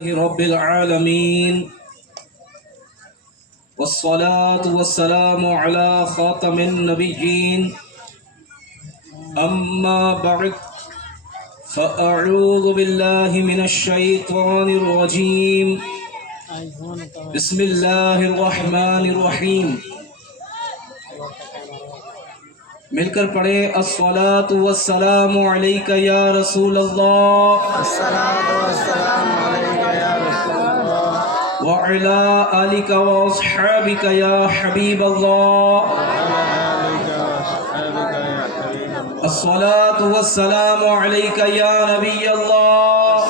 رب العالمين والصلاة والسلام على خاتم النبيين أما بعد فأعوذ بالله من الشيطان الرجيم بسم الله الرحمن الرحيم مل کر پڑھے الصلاة والسلام علیک یا رسول اللہ وعلى آلك وأصحابك يا حبيب الله الصلاة والسلام عليك يا نبي الله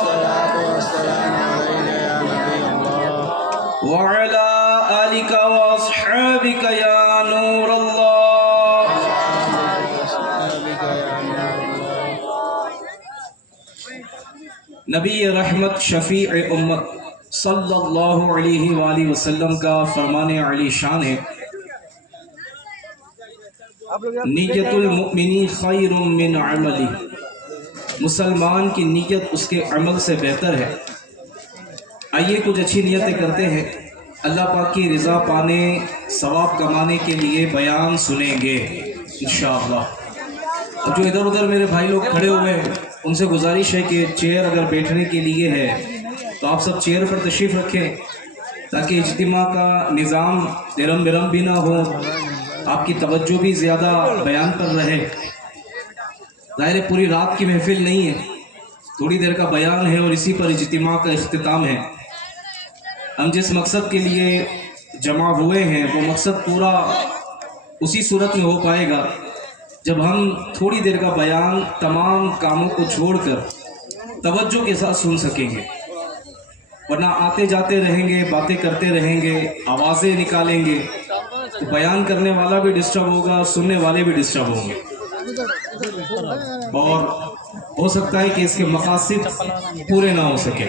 وعلى آلك وأصحابك يا نور الله نبی رحمت شفیع امت صلی اللہ علیہ وآلہ وسلم کا فرمان علی شان ہے، نیت المؤمنی خیر من عملی، مسلمان کی نیت اس کے عمل سے بہتر ہے۔ آئیے کچھ اچھی نیتیں کرتے ہیں، اللہ پاک کی رضا پانے ثواب کمانے کے لیے بیان سنیں گے انشاءاللہ۔ اب جو ادھر ادھر میرے بھائی لوگ کھڑے ہوئے ہیں ان سے گزارش ہے کہ چیئر اگر بیٹھنے کے لیے ہے تو آپ سب چیئر پر تشریف رکھیں تاکہ اجتماع کا نظام درم برم بھی نہ ہو، آپ کی توجہ بھی زیادہ بیان پر رہے۔ ظاہر ہے پوری رات کی محفل نہیں ہے، تھوڑی دیر کا بیان ہے اور اسی پر اجتماع کا اختتام ہے۔ ہم جس مقصد کے لیے جمع ہوئے ہیں وہ مقصد پورا اسی صورت میں ہو پائے گا جب ہم تھوڑی دیر کا بیان تمام کاموں کو چھوڑ کر توجہ کے ساتھ سن سکیں گے، ورنہ آتے جاتے رہیں گے، باتیں کرتے رہیں گے، آوازیں نکالیں گے تو بیان کرنے والا بھی ڈسٹرب ہوگا، سننے والے بھی ڈسٹرب ہوں گے، اور ہو سکتا ہے کہ اس کے مقاصد پورے نہ ہو سکے۔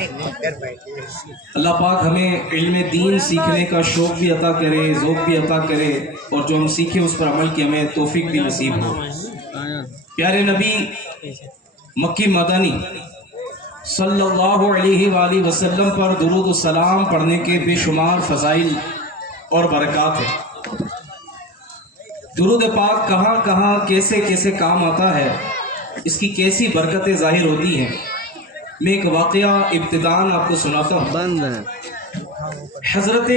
اللہ پاک ہمیں علم دین سیکھنے کا شوق بھی عطا کرے، ذوق بھی عطا کرے، اور جو ہم سیکھیں اس پر عمل کی ہمیں توفیق بھی نصیب ہو۔ پیارے نبی مکی مدنی صلی اللہ علیہ وآلہ وسلم پر درود و سلام پڑھنے کے بے شمار فضائل اور برکات ہیں۔ درود پاک کہاں کہاں کیسے کیسے کام آتا ہے، اس کی کیسی برکتیں ظاہر ہوتی ہیں۔ میں ایک واقعہ ابتداءً آپ کو سناتا ہوں۔ حضرت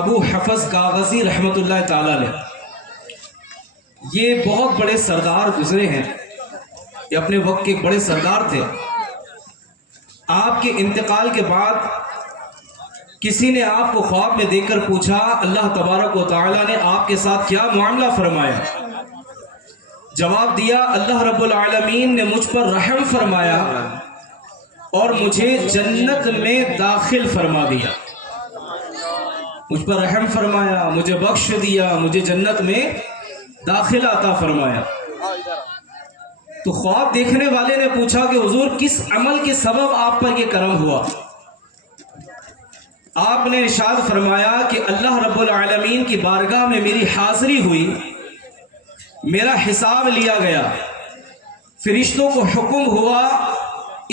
ابو حفص کاغذی رحمۃ اللہ تعالی علیہ، یہ بہت بڑے سردار گزرے ہیں، یہ اپنے وقت کے بڑے سردار تھے۔ آپ کے انتقال کے بعد کسی نے آپ کو خواب میں دیکھ کر پوچھا اللہ تبارک و تعالی نے آپ کے ساتھ کیا معاملہ فرمایا؟ جواب دیا اللہ رب العالمین نے مجھ پر رحم فرمایا اور مجھے جنت میں داخل فرما دیا۔ مجھ پر رحم فرمایا، مجھے بخش دیا، مجھے جنت میں داخل عطا فرمایا۔ تو خواب دیکھنے والے نے پوچھا کہ حضور کس عمل کے سبب آپ پر یہ کرم ہوا؟ آپ نے ارشاد فرمایا کہ اللہ رب العالمین کی بارگاہ میں میری حاضری ہوئی، میرا حساب لیا گیا، فرشتوں کو حکم ہوا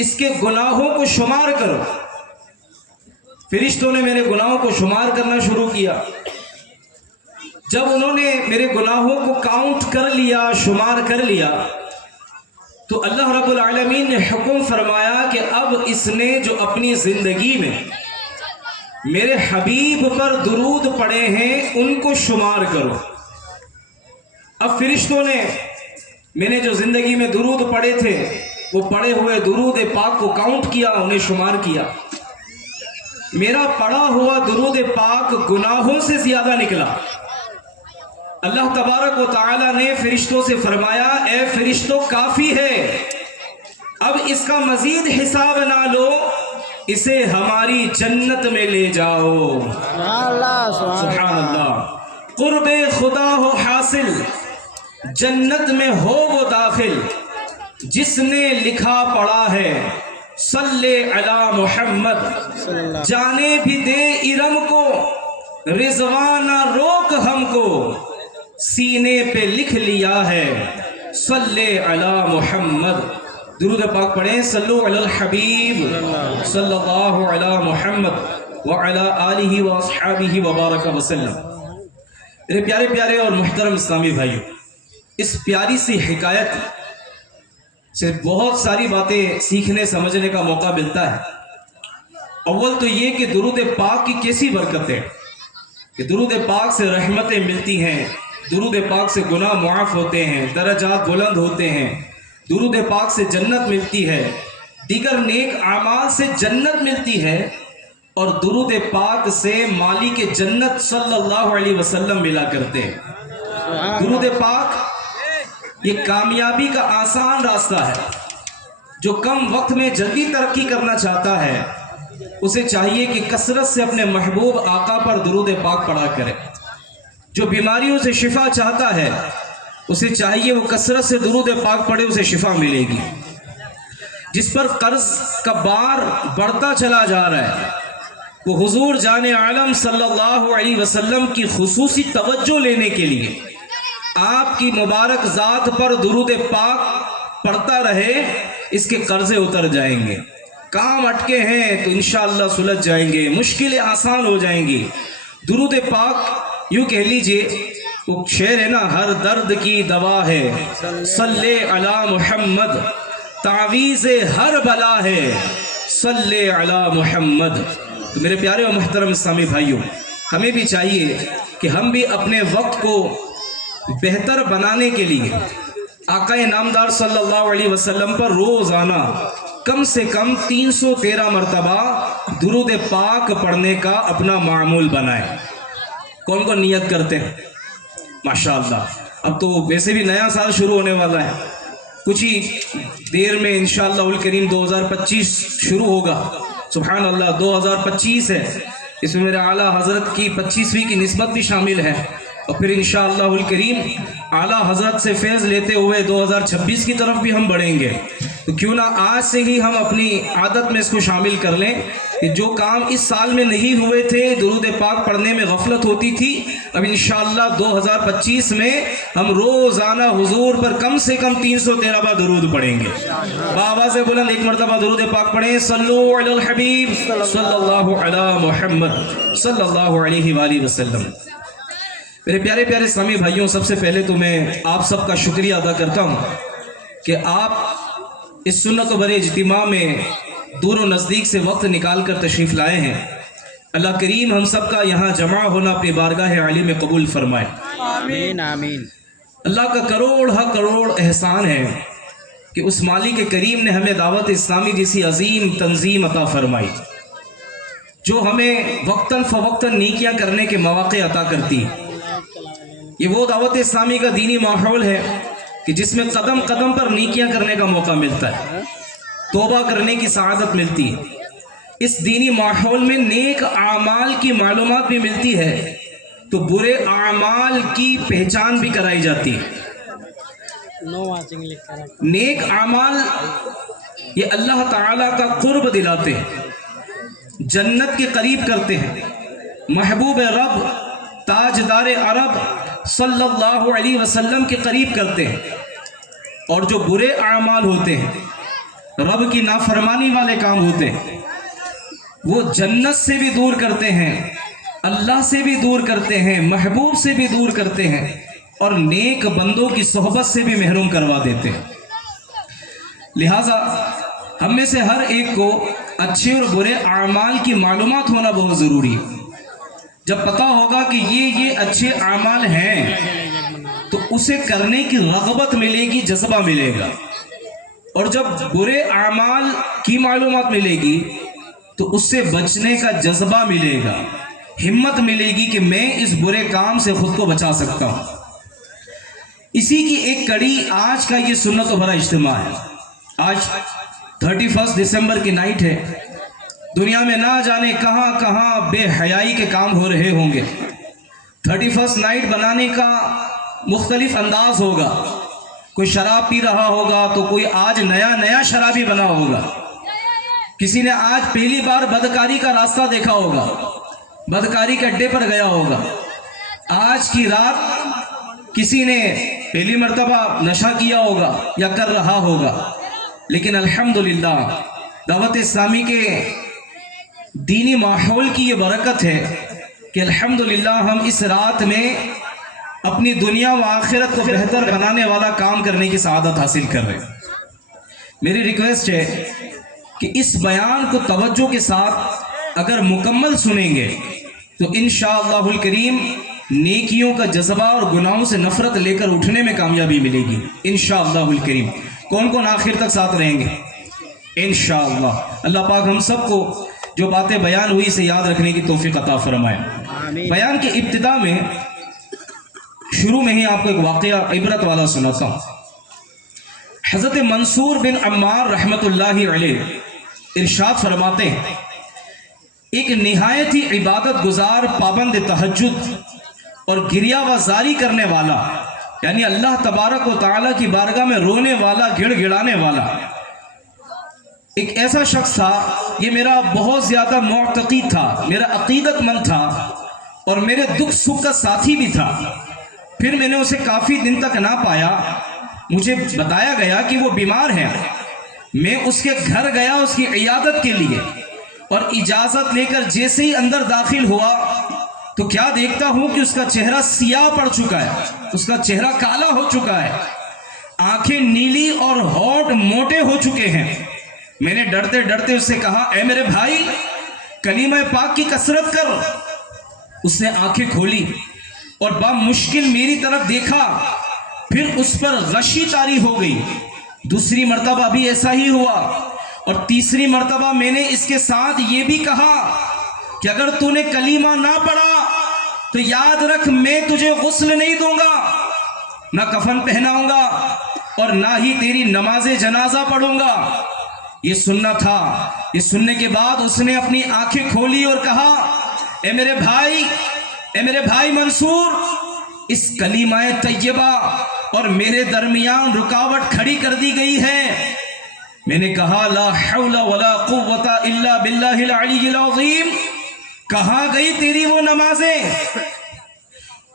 اس کے گناہوں کو شمار کرو۔ فرشتوں نے میرے گناہوں کو شمار کرنا شروع کیا۔ جب انہوں نے میرے گناہوں کو کاؤنٹ کر لیا، شمار کر لیا، تو اللہ رب العالمین نے حکم فرمایا کہ اب اس نے جو اپنی زندگی میں میرے حبیب پر درود پڑے ہیں ان کو شمار کرو۔ اب فرشتوں نے میں نے جو زندگی میں درود پڑے تھے وہ پڑے ہوئے درود پاک کو کاؤنٹ کیا، انہیں شمار کیا۔ میرا پڑھا ہوا درود پاک گناہوں سے زیادہ نکلا۔ اللہ تبارک و تعالی نے فرشتوں سے فرمایا اے فرشتوں کافی ہے، اب اس کا مزید حساب نہ لو، اسے ہماری جنت میں لے جاؤ۔ سبحان اللہ، قرب خدا ہو حاصل، جنت میں ہو وہ داخل، جس نے لکھا پڑھا ہے صلی علی محمد، جانے بھی دے ارم کو رضوانہ روک ہم کو، سینے پہ لکھ لیا ہے صلی علی محمد، درود پاک پڑھیں. صلو علی الحبیب صلی اللہ علی محمد وعلی آلہ واصحابہ وبارک وسلم. میرے پیارے پیارے اور محترم اسلامی بھائیو، اس پیاری سی حکایت سے بہت ساری باتیں سیکھنے سمجھنے کا موقع ملتا ہے. اول تو یہ کہ درود پاک کی کیسی برکت ہے، کہ درود پاک سے رحمتیں ملتی ہیں، درود پاک سے گناہ معاف ہوتے ہیں، درجات بلند ہوتے ہیں، درود پاک سے جنت ملتی ہے، دیگر نیک اعمال سے جنت ملتی ہے، اور درود پاک سے مالک جنت صلی اللہ علیہ وسلم ملا کرتے ہیں. درود پاک یہ کامیابی کا آسان راستہ ہے. جو کم وقت میں جلدی ترقی کرنا چاہتا ہے اسے چاہیے کہ کثرت سے اپنے محبوب آقا پر درود پاک پڑھا کرے. جو بیماریوں سے شفا چاہتا ہے اسے چاہیے وہ کثرت سے درود پاک پڑھے، اسے شفا ملے گی. جس پر قرض کا بار بڑھتا چلا جا رہا ہے وہ حضور جان عالم صلی اللہ علیہ وسلم کی خصوصی توجہ لینے کے لیے آپ کی مبارک ذات پر درود پاک پڑھتا رہے، اس کے قرضے اتر جائیں گے. کام اٹکے ہیں تو انشاءاللہ سلجھ جائیں گے، مشکلیں آسان ہو جائیں گی. درود پاک یوں کہہ لیجئے، وہ شعر ہے نا، ہر درد کی دوا ہے صلی علی محمد، تعویذ ہر بلا ہے صلی علی محمد. تو میرے پیارے اور محترم اسلامی بھائیوں، ہمیں بھی چاہیے کہ ہم بھی اپنے وقت کو بہتر بنانے کے لیے آقا نامدار صلی اللہ علیہ وسلم پر روزانہ کم سے کم 313 مرتبہ درود پاک پڑھنے کا اپنا معمول بنائیں. کون کون نیت کرتے ہیں؟ ماشاءاللہ. اب تو ویسے بھی نیا سال شروع ہونے والا ہے، کچھ ہی دیر میں انشاءاللہ الکریم 2025 شروع ہوگا. سبحان اللہ، 2025 ہے، اس میں میرے اعلیٰ حضرت کی 25ویں کی نسبت بھی شامل ہے، اور پھر انشاءاللہ الکریم اعلیٰ حضرت سے فیض لیتے ہوئے 2026 کی طرف بھی ہم بڑھیں گے. تو کیوں نہ آج سے ہی ہم اپنی عادت میں اس کو شامل کر لیں کہ جو کام اس سال میں نہیں ہوئے تھے، درود پاک پڑھنے میں غفلت ہوتی تھی، اب انشاءاللہ 2025 میں ہم روزانہ حضور پر کم سے کم 313 بار درود پڑھیں گے. بآواز بلند ایک مرتبہ درود پاک پڑھیں. صلو علی الحبیب صلی اللہ علی محمد صلی اللہ علیہ وآلہ وسلم. میرے پیارے پیارے اسلامی بھائیوں، سب سے پہلے تو میں آپ سب کا شکریہ ادا کرتا ہوں کہ آپ اس سنت و بڑے اجتماع میں دور و نزدیک سے وقت نکال کر تشریف لائے ہیں. اللہ کریم ہم سب کا یہاں جمع ہونا اپنی بارگاہ عالی میں قبول فرمائے. آمین آمین. اللہ کا کروڑ احسان ہے کہ اس مالک کریم نے ہمیں دعوت اسلامی جیسی عظیم تنظیم عطا فرمائی، جو ہمیں وقتاً فوقتاً نیکیاں کرنے کے مواقع عطا کرتی. یہ وہ دعوت اسلامی کا دینی ماحول ہے کہ جس میں قدم قدم پر نیکیاں کرنے کا موقع ملتا ہے، توبہ کرنے کی سعادت ملتی ہے. اس دینی ماحول میں نیک اعمال کی معلومات بھی ملتی ہے تو برے اعمال کی پہچان بھی کرائی جاتی ہے. نیک اعمال یہ اللہ تعالیٰ کا قرب دلاتے ہیں، جنت کے قریب کرتے ہیں، محبوب رب تاجدار عرب صلی اللہ علیہ وسلم کے قریب کرتے ہیں. اور جو برے اعمال ہوتے ہیں، رب کی نافرمانی والے کام ہوتے ہیں، وہ جنت سے بھی دور کرتے ہیں، اللہ سے بھی دور کرتے ہیں، محبوب سے بھی دور کرتے ہیں، اور نیک بندوں کی صحبت سے بھی محروم کروا دیتے ہیں. لہٰذا ہم میں سے ہر ایک کو اچھے اور برے اعمال کی معلومات ہونا بہت ضروری ہے. جب پتہ ہوگا کہ یہ اچھے اعمال ہیں تو اسے کرنے کی رغبت ملے گی، جذبہ ملے گا. اور جب برے اعمال کی معلومات ملے گی تو اس سے بچنے کا جذبہ ملے گا، ہمت ملے گی کہ میں اس برے کام سے خود کو بچا سکتا ہوں. اسی کی ایک کڑی آج کا یہ سنت و بھرا اجتماع ہے. آج 31 دسمبر کی نائٹ ہے. دنیا میں نہ جانے کہاں کہاں بے حیائی کے کام ہو رہے ہوں گے. 31 نائٹ بنانے کا مختلف انداز ہوگا. کوئی شراب پی رہا ہوگا تو کوئی آج نیا شرابی بنا ہوگا. کسی نے آج پہلی بار بدکاری کا راستہ دیکھا ہوگا، بدکاری کے اڈے پر گیا ہوگا. آج کی رات کسی نے پہلی مرتبہ نشہ کیا ہوگا یا کر رہا ہوگا. لیکن الحمدللہ دعوت اسلامی کے دینی ماحول کی یہ برکت ہے کہ الحمدللہ ہم اس رات میں اپنی دنیا و آخرت کو بہتر بنانے والا کام کرنے کی سعادت حاصل کر رہے ہیں۔ میری ریکویسٹ ہے کہ اس بیان کو توجہ کے ساتھ اگر مکمل سنیں گے تو انشاءاللہ الکریم نیکیوں کا جذبہ اور گناہوں سے نفرت لے کر اٹھنے میں کامیابی ملے گی انشاءاللہ الکریم۔ کون کون آخر تک ساتھ رہیں گے انشاءاللہ؟ اللہ پاک ہم سب کو جو باتیں بیان ہوئی سے یاد رکھنے کی توفیق عطا فرمائے۔ بیان کے ابتدا میں شروع میں ہی آپ کو ایک واقعہ عبرت والا سناتا ہوں۔ حضرت منصور بن عمار رحمت اللہ علیہ ارشاد فرماتے ہیں، ایک نہایت ہی عبادت گزار، پابند تہجد اور گریہ وزاری کرنے والا، یعنی اللہ تبارک و تعالیٰ کی بارگاہ میں رونے والا، گڑ گڑانے والا ایک ایسا شخص تھا۔ یہ میرا بہت زیادہ معتقد تھا، میرا عقیدت مند تھا اور میرے دکھ سکھ کا ساتھی بھی تھا۔ پھر میں نے اسے کافی دن تک نہ پایا، مجھے بتایا گیا کہ وہ بیمار ہے۔ میں اس کے گھر گیا اس کی عیادت کے لیے، اور اجازت لے کر جیسے ہی اندر داخل ہوا تو کیا دیکھتا ہوں کہ اس کا چہرہ سیاہ پڑ چکا ہے، اس کا چہرہ کالا ہو چکا ہے، آنکھیں نیلی اور ہونٹ موٹے ہو چکے ہیں۔ میں نے ڈرتے ڈرتے اس سے کہا، اے میرے بھائی کلمہ پاک کی کثرت کر۔ اس نے آنکھیں کھولی اور بامشکل میری طرف دیکھا، پھر اس پر غشی طاری ہو گئی۔ دوسری مرتبہ بھی ایسا ہی ہوا، اور تیسری مرتبہ میں نے اس کے ساتھ یہ بھی کہا کہ اگر تو نے کلمہ نہ پڑھا تو یاد رکھ میں تجھے غسل نہیں دوں گا، نہ کفن پہناؤں گا اور نہ ہی تیری نماز جنازہ پڑھوں گا۔ یہ سننا تھا۔ یہ سننے کے بعد اس نے اپنی آنکھیں کھولی اور کہا، اے میرے بھائی منصور، اس کلمہ طیبہ اور میرے درمیان رکاوٹ کھڑی کر دی گئی ہے۔ میں نے کہا، لا حول ولا قوت الا باللہ العلی العظیم۔ کہاں گئی تیری وہ نمازیں؟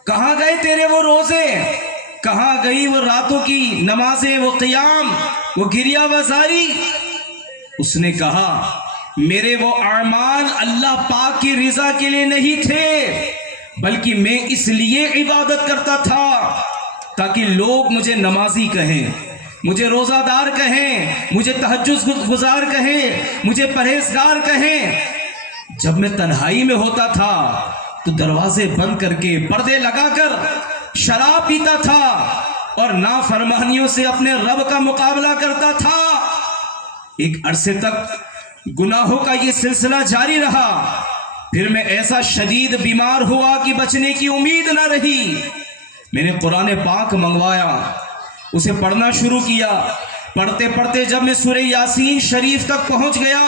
کہاں گئے تیرے وہ روزے؟ کہاں گئی وہ راتوں کی نمازیں، وہ قیام، وہ گریہ وزاری؟ اس نے کہا، میرے وہ اعمال اللہ پاک کی رضا کے لیے نہیں تھے، بلکہ میں اس لیے عبادت کرتا تھا تاکہ لوگ مجھے نمازی کہیں، مجھے روزہ دار کہیں، مجھے تہجد گزار کہیں، مجھے پرہیزگار کہیں۔ جب میں تنہائی میں ہوتا تھا تو دروازے بند کر کے، پردے لگا کر شراب پیتا تھا اور نافرمانیوں سے اپنے رب کا مقابلہ کرتا تھا۔ ایک عرصے تک گناہوں کا یہ سلسلہ جاری رہا، پھر میں ایسا شدید بیمار ہوا کہ بچنے کی امید نہ رہی۔ میں نے قرآن پاک منگوایا، اسے پڑھنا شروع کیا۔ پڑھتے پڑھتے جب میں سورہ یاسین شریف تک پہنچ گیا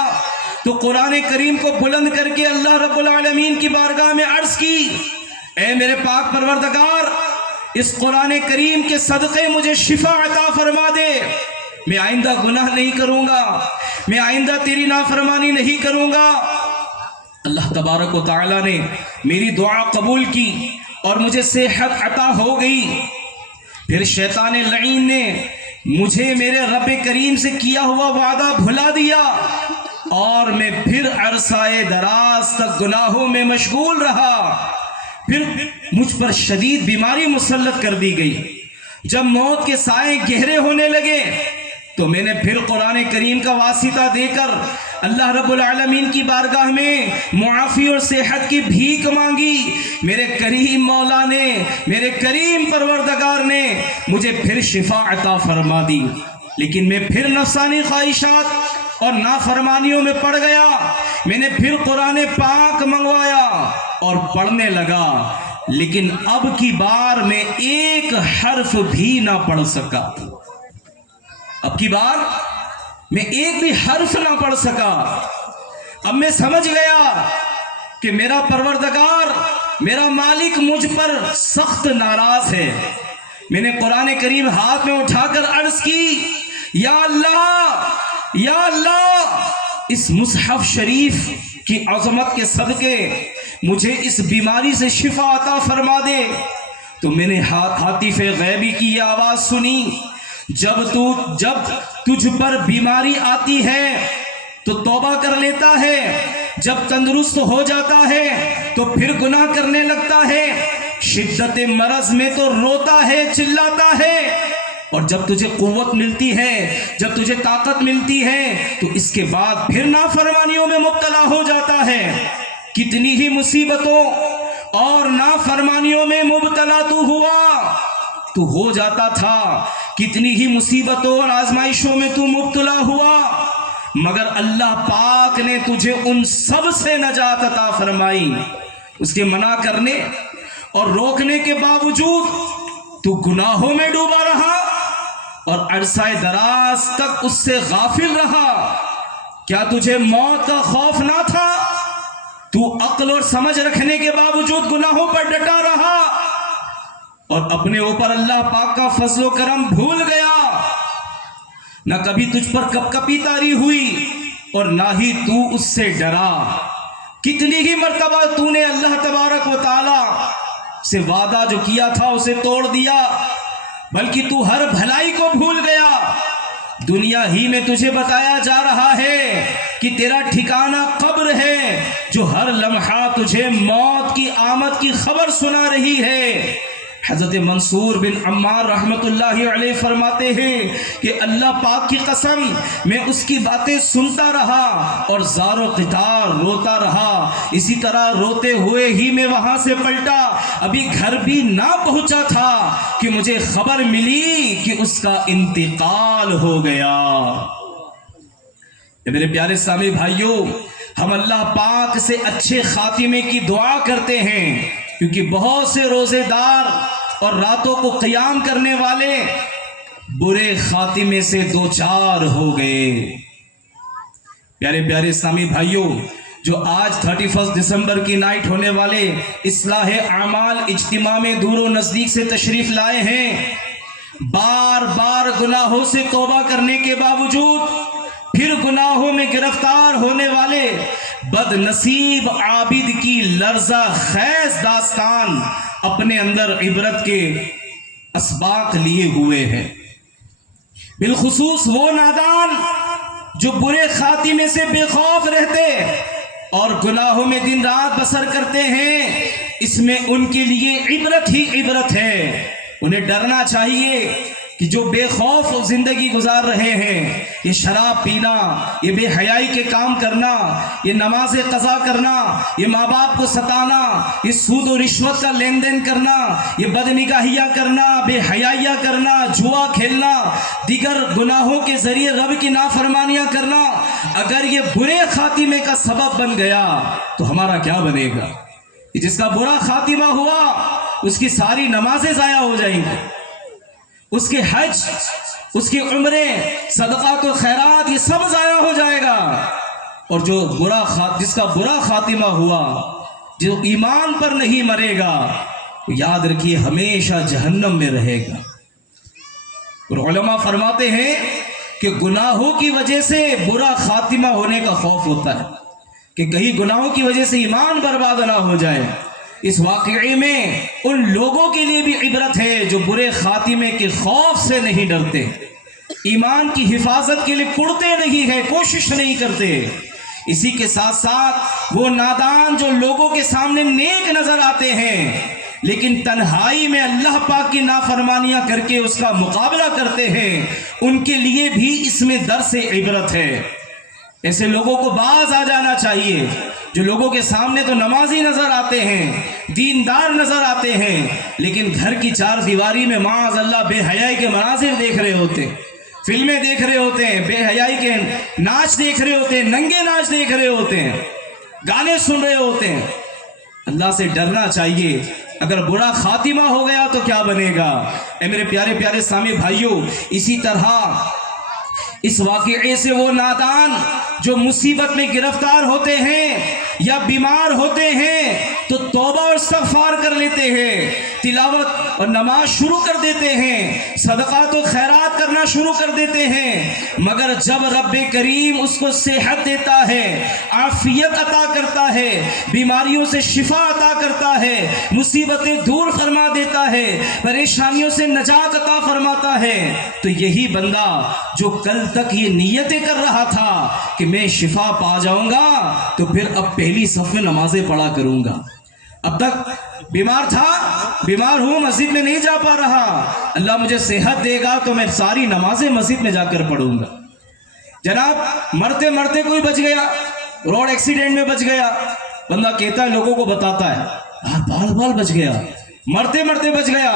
تو قرآن کریم کو بلند کر کے اللہ رب العالمین کی بارگاہ میں عرض کی، اے میرے پاک پروردگار، اس قرآن کریم کے صدقے مجھے شفا عطا فرما دے۔ میں آئندہ گناہ نہیں کروں گا، میں آئندہ تیری نافرمانی نہیں کروں گا۔ اللہ تبارک و تعالیٰ نے میری دعا قبول کی اور مجھے صحت عطا ہو گئی۔ پھر شیطان لعین نے مجھے میرے رب کریم سے کیا ہوا وعدہ بھلا دیا، اور میں پھر عرصہ دراز تک گناہوں میں مشغول رہا۔ پھر مجھ پر شدید بیماری مسلط کر دی گئی۔ جب موت کے سائے گہرے ہونے لگے تو میں نے پھر قرآن کریم کا واسطہ دے کر اللہ رب العالمین کی بارگاہ میں معافی اور صحت کی بھیک مانگی۔ میرے کریم مولا نے، میرے کریم پروردگار نے مجھے پھر شفا عطا فرما دی، لیکن میں پھر نفسانی خواہشات اور نافرمانیوں میں پڑ گیا۔ میں نے پھر قرآن پاک منگوایا اور پڑھنے لگا، لیکن اب کی بار میں ایک حرف بھی نہ پڑھ سکا۔ اب کی بار میں ایک بھی حرف نہ پڑھ سکا۔ اب میں سمجھ گیا کہ میرا پروردگار، میرا مالک مجھ پر سخت ناراض ہے۔ میں نے قرآن کریم ہاتھ میں اٹھا کر عرض کی، یا اللہ، یا اللہ، اس مصحف شریف کی عظمت کے صدقے مجھے اس بیماری سے شفا عطا فرما دے۔ تو میں نے ہاتف غیبی کی یہ آواز سنی جب تجھ پر بیماری آتی ہے تو توبہ کر لیتا ہے، جب تندرست ہو جاتا ہے تو پھر گناہ کرنے لگتا ہے، شدت مرض میں تو روتا ہے، چلاتا ہے، اور جب تجھے قوت ملتی ہے، جب تجھے طاقت ملتی ہے تو اس کے بعد پھر نافرمانیوں میں مبتلا ہو جاتا ہے۔ کتنی ہی مصیبتوں اور نافرمانیوں میں مبتلا تو ہو جاتا تھا، کتنی ہی مصیبتوں اور آزمائشوں میں تو مبتلا ہوا، مگر اللہ پاک نے تجھے ان سب سے نجات عطا فرمائی۔ اس کے منع کرنے اور روکنے کے باوجود تو گناہوں میں ڈوبا رہا اور عرصہ دراز تک اس سے غافل رہا۔ کیا تجھے موت کا خوف نہ تھا؟ تو عقل اور سمجھ رکھنے کے باوجود گناہوں پر ڈٹا رہا اور اپنے اوپر اللہ پاک کا فضل و کرم بھول گیا۔ نہ کبھی تجھ پر کپکپی طاری ہوئی اور نہ ہی تو اس سے ڈرا۔ کتنی ہی مرتبہ تو نے اللہ تبارک و تعالی سے وعدہ جو کیا تھا اسے توڑ دیا، بلکہ تو ہر بھلائی کو بھول گیا۔ دنیا ہی میں تجھے بتایا جا رہا ہے کہ تیرا ٹھکانہ قبر ہے، جو ہر لمحہ تجھے موت کی آمد کی خبر سنا رہی ہے۔ حضرت منصور بن عمار رحمت اللہ علیہ فرماتے ہیں کہ اللہ پاک کی قسم، میں اس کی باتیں سنتا رہا اور زار و قطار روتا رہا۔ اسی طرح روتے ہوئے ہی میں وہاں سے پلٹا، ابھی گھر بھی نہ پہنچا تھا کہ مجھے خبر ملی کہ اس کا انتقال ہو گیا۔ میرے پیارے سامع بھائیوں، ہم اللہ پاک سے اچھے خاتمے کی دعا کرتے ہیں، کیونکہ بہت سے روزے دار اور راتوں کو قیام کرنے والے برے خاتمے سے دوچار ہو گئے۔ پیارے پیارے سامع بھائیوں، جو آج 31 دسمبر کی نائٹ ہونے والے اصلاح اعمال اجتماع میں دور و نزدیک سے تشریف لائے ہیں، بار بار گناہوں سے توبہ کرنے کے باوجود پھر گناہوں میں گرفتار ہونے والے بد نصیب عابد کی لرزہ خیز داستان اپنے اندر عبرت کے اسباق لیے ہوئے ہیں۔ بالخصوص وہ نادان جو برے خاتمے سے بے خوف رہتے اور گناہوں میں دن رات بسر کرتے ہیں، اس میں ان کے لیے عبرت ہی عبرت ہے۔ انہیں ڈرنا چاہیے کہ جو بے خوف زندگی گزار رہے ہیں، یہ شراب پینا، یہ بے حیائی کے کام کرنا، یہ نماز قضا کرنا، یہ ماں باپ کو ستانا، یہ سود و رشوت کا لین دین کرنا، یہ بد نگاہیاں کرنا، بے حیائیاں کرنا، جوا کھیلنا، دیگر گناہوں کے ذریعے رب کی نافرمانیاں کرنا، اگر یہ برے خاتمے کا سبب بن گیا تو ہمارا کیا بنے گا؟ جس کا برا خاتمہ ہوا اس کی ساری نمازیں ضائع ہو جائیں گی، اس کے حج، اس کی عمریں، صدقات و خیرات، یہ سب ضائع ہو جائے گا۔ اور جس کا برا خاتمہ ہوا، جو ایمان پر نہیں مرے گا، یاد رکھیے ہمیشہ جہنم میں رہے گا۔ اور علماء فرماتے ہیں کہ گناہوں کی وجہ سے برا خاتمہ ہونے کا خوف ہوتا ہے، کہ کہیں گناہوں کی وجہ سے ایمان برباد نہ ہو جائے۔ اس واقعے میں ان لوگوں کے لیے بھی عبرت ہے جو برے خاتمے کے خوف سے نہیں ڈرتے، ایمان کی حفاظت کے لیے پڑھتے نہیں ہیں، کوشش نہیں کرتے۔ اسی کے ساتھ ساتھ وہ نادان جو لوگوں کے سامنے نیک نظر آتے ہیں لیکن تنہائی میں اللہ پاک کی نافرمانیاں کر کے اس کا مقابلہ کرتے ہیں، ان کے لیے بھی اس میں درس عبرت ہے۔ ایسے لوگوں کو باز آ جانا چاہیے جو لوگوں کے سامنے تو نمازی نظر آتے ہیں، دیندار نظر آتے ہیں، لیکن گھر کی چار دیواری میں معاذ اللہ بے حیائی کے مناظر دیکھ رہے ہوتے ہیں، فلمیں دیکھ رہے ہوتے ہیں، بے حیائی کے ناچ دیکھ رہے ہوتے ہیں، ننگے ناچ دیکھ رہے ہوتے ہیں، گانے سن رہے ہوتے ہیں۔ اللہ سے ڈرنا چاہیے، اگر برا خاتمہ ہو گیا تو کیا بنے گا؟ اے میرے پیارے پیارے سامع بھائیوں، اسی طرح اس واقعے سے وہ نادان جو مصیبت میں گرفتار ہوتے ہیں یا بیمار ہوتے ہیں تو توبہ اور استغفار کر لیتے ہیں, تلاوت اور نماز شروع کر دیتے ہیں, صدقات و خیرات کرنا شروع کر دیتے ہیں, مگر جب رب کریم اس کو صحت دیتا ہے, عافیت عطا کرتا ہے, بیماریوں سے شفا عطا کرتا ہے, مصیبتیں دور فرما دیتا ہے, پریشانیوں سے نجات عطا فرماتا ہے, تو یہی بندہ جو کل تک یہ نیتیں کر رہا تھا کہ میں شفا پا جاؤں گا تو پھر اب پہلی صف میں نمازیں پڑھا کروں گا, اب تک بیمار تھا, بیمار ہوں, مسجد میں نہیں جا پا رہا, اللہ مجھے صحت دے گا تو میں ساری نمازیں مسجد میں جا کر پڑھوں گا. جناب مرتے مرتے کوئی بچ گیا, روڈ ایکسیڈنٹ میں بچ گیا, بندہ کہتا ہے, لوگوں کو بتاتا ہے, بال بال بچ گیا, مرتے مرتے بچ گیا,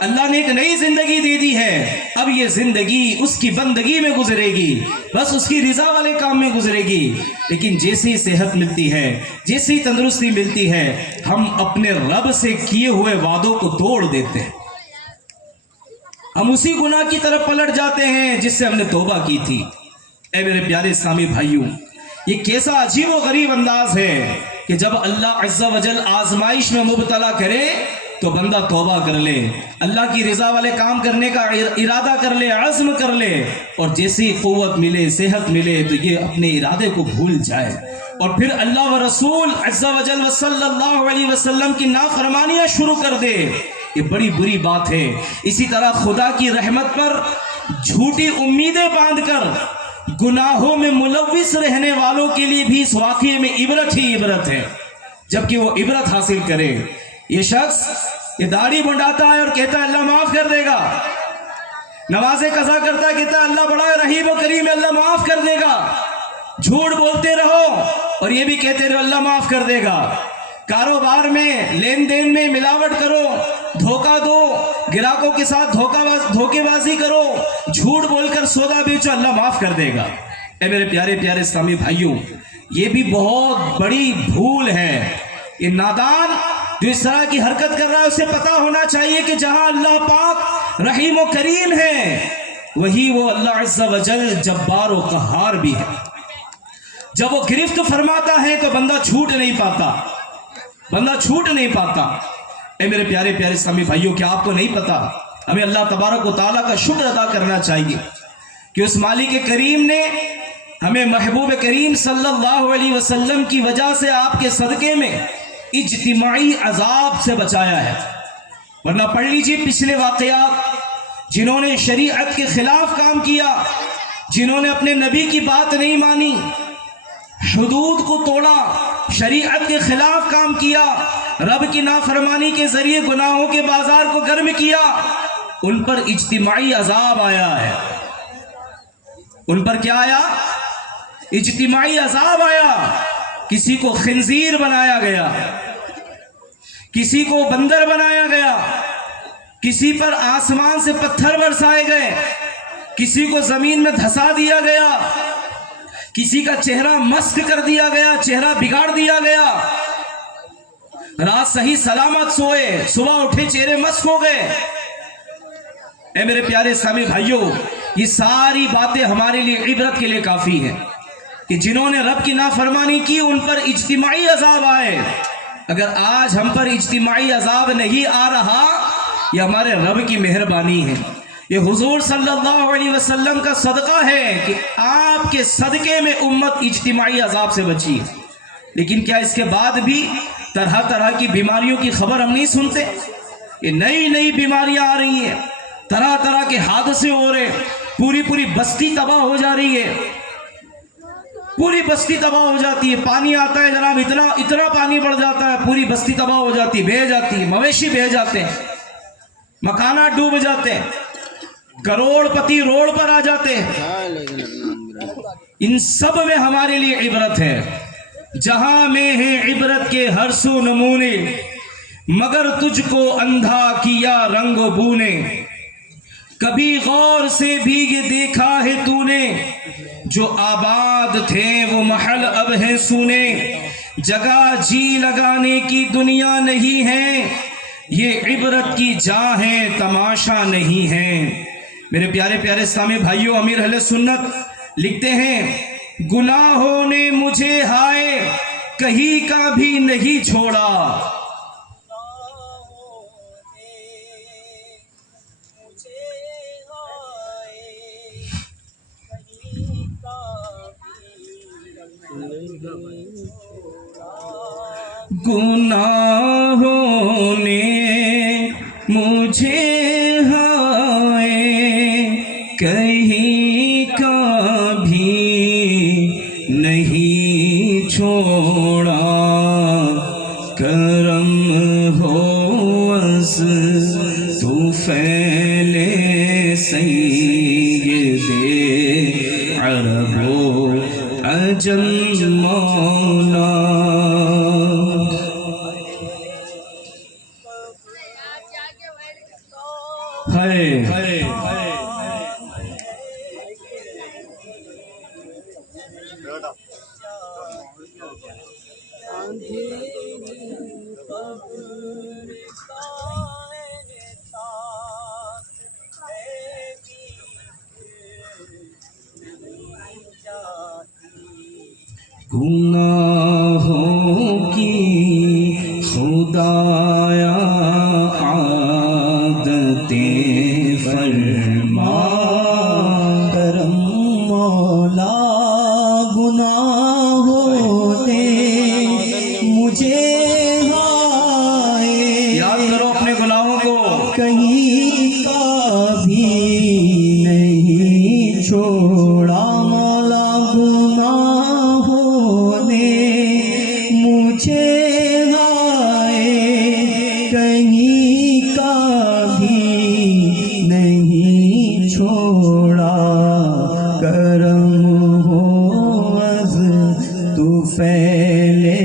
اللہ نے ایک نئی زندگی دے دی ہے, اب یہ زندگی اس کی بندگی میں گزرے گی, بس اس کی رضا والے کام میں گزرے گی. لیکن جیسی صحت ملتی ہے, جیسی تندرستی ملتی ہے, ہم اپنے رب سے کیے ہوئے وعدوں کو توڑ دیتے ہیں, ہم اسی گناہ کی طرف پلٹ جاتے ہیں جس سے ہم نے توبہ کی تھی. اے میرے پیارے اسلامی بھائیوں, یہ کیسا عجیب و غریب انداز ہے کہ جب اللہ عز و جل آزمائش میں مبتلا کرے تو بندہ توبہ کر لے, اللہ کی رضا والے کام کرنے کا ارادہ کر لے, عزم کر لے, اور جیسی قوت ملے, صحت ملے تو یہ اپنے ارادے کو بھول جائے اور پھر اللہ و رسول عز و جل و صلی اللہ علیہ وسلم کی نافرمانیاں شروع کر دے. یہ بڑی بری بات ہے. اسی طرح خدا کی رحمت پر جھوٹی امیدیں باندھ کر گناہوں میں ملوث رہنے والوں کے لیے بھی اس واقعے میں عبرت ہی عبرت ہے, جبکہ وہ عبرت حاصل کرے. یہ شخص یہ داڑھی منڈاتا ہے اور کہتا ہے اللہ معاف کر دے گا, نمازیں قضا کرتا ہے, کہتا ہے اللہ بڑا رحیم و کریم ہے, اللہ معاف کر دے گا. جھوٹ بولتے رہو اور یہ بھی کہتے رہو اللہ معاف کر دے گا. کاروبار میں لین دین میں ملاوٹ کرو, دھوکہ دو, گراہکوں کے ساتھ دھوکے بازی کرو, جھوٹ بول کر سودا بیچو, اللہ معاف کر دے گا. اے میرے پیارے پیارے اسلامی بھائیوں, یہ بھی بہت بڑی بھول ہے. یہ نادان جو اس طرح کی حرکت کر رہا ہے اسے پتا ہونا چاہیے کہ جہاں اللہ پاک رحیم و کریم ہے وہی وہ اللہ عز و جل جبار و قہار بھی ہے. جب وہ گرفت فرماتا ہے تو بندہ چھوٹ نہیں پاتا, بندہ چھوٹ نہیں پاتا. اے میرے پیارے پیارے اسلامی بھائیوں, کیا آپ کو نہیں پتا, ہمیں اللہ تبارک و تعالیٰ کا شکر ادا کرنا چاہیے کہ اس مالک کریم نے ہمیں محبوب کریم صلی اللہ علیہ وسلم کی وجہ سے آپ کے صدقے میں اجتماعی عذاب سے بچایا ہے. ورنہ پڑھ لیجیے پچھلے واقعات, جنہوں نے شریعت کے خلاف کام کیا, جنہوں نے اپنے نبی کی بات نہیں مانی, حدود کو توڑا, شریعت کے خلاف کام کیا, رب کی نافرمانی کے ذریعے گناہوں کے بازار کو گرم کیا, ان پر اجتماعی عذاب آیا ہے. ان پر کیا آیا؟ اجتماعی عذاب آیا. کسی کو خنزیر بنایا گیا, کسی کو بندر بنایا گیا, کسی پر آسمان سے پتھر برسائے گئے, کسی کو زمین میں دھسا دیا گیا, کسی کا چہرہ مسک کر دیا گیا, چہرہ بگاڑ دیا گیا. رات صحیح سلامت سوئے, صبح اٹھے چہرے مسک ہو گئے. اے میرے پیارے اسلامی بھائیوں, یہ ساری باتیں ہمارے لیے عبرت کے لیے کافی ہیں کہ جنہوں نے رب کی نافرمانی کی ان پر اجتماعی عذاب آئے. اگر آج ہم پر اجتماعی عذاب نہیں آ رہا, یہ ہمارے رب کی مہربانی ہے, یہ حضور صلی اللہ علیہ وسلم کا صدقہ ہے کہ آپ کے صدقے میں امت اجتماعی عذاب سے بچی. لیکن کیا اس کے بعد بھی طرح طرح کی بیماریوں کی خبر ہم نہیں سنتے؟ یہ نئی نئی بیماریاں آ رہی ہیں, طرح طرح کے حادثے ہو رہے, پوری پوری بستی تباہ ہو جا رہی ہے, پوری بستی تباہ ہو جاتی ہے. پانی آتا ہے جناب, اتنا پانی بڑھ جاتا ہے, پوری بستی تباہ ہو جاتی, بہہ جاتی ہے, مویشی بہہ جاتے ہیں, مکانات ڈوب جاتے ہیں, کروڑ پتی روڈ پر آ جاتے ہیں. ان سب میں ہمارے لیے عبرت ہے. جہاں میں ہے عبرت کے ہر سو نمونے, مگر تجھ کو اندھا کیا رنگ و بو نے. کبھی غور سے بھی یہ دیکھا ہے تو نے, جو آباد تھے وہ محل اب ہیں سونے. جگہ جی لگانے کی دنیا نہیں ہے, یہ عبرت کی جا ہے تماشا نہیں ہے. میرے پیارے پیارے اسلامی بھائیوں, امیر اہل سنت لکھتے ہیں, گناہوں نے مجھے ہائے کہیں کا بھی نہیں چھوڑا, گناہوں نے مجھے ہائے کہیں کا بھی نہیں چھوڑا، کرم ہو از تو پھیلے سید عرب و عجم مولا۔ گناہوں کی خدایا عادتیں فرما، کرم مولا گناہوں نے مجھے ہائے، یاد کرو اپنے گناہوں کو، کہیں کا بھی نہیں چھوڑا، مولا گناہوں نے مجھے ہائے کہیں کا بھی نہیں چھوڑا، کرم ہو از تو پھیلے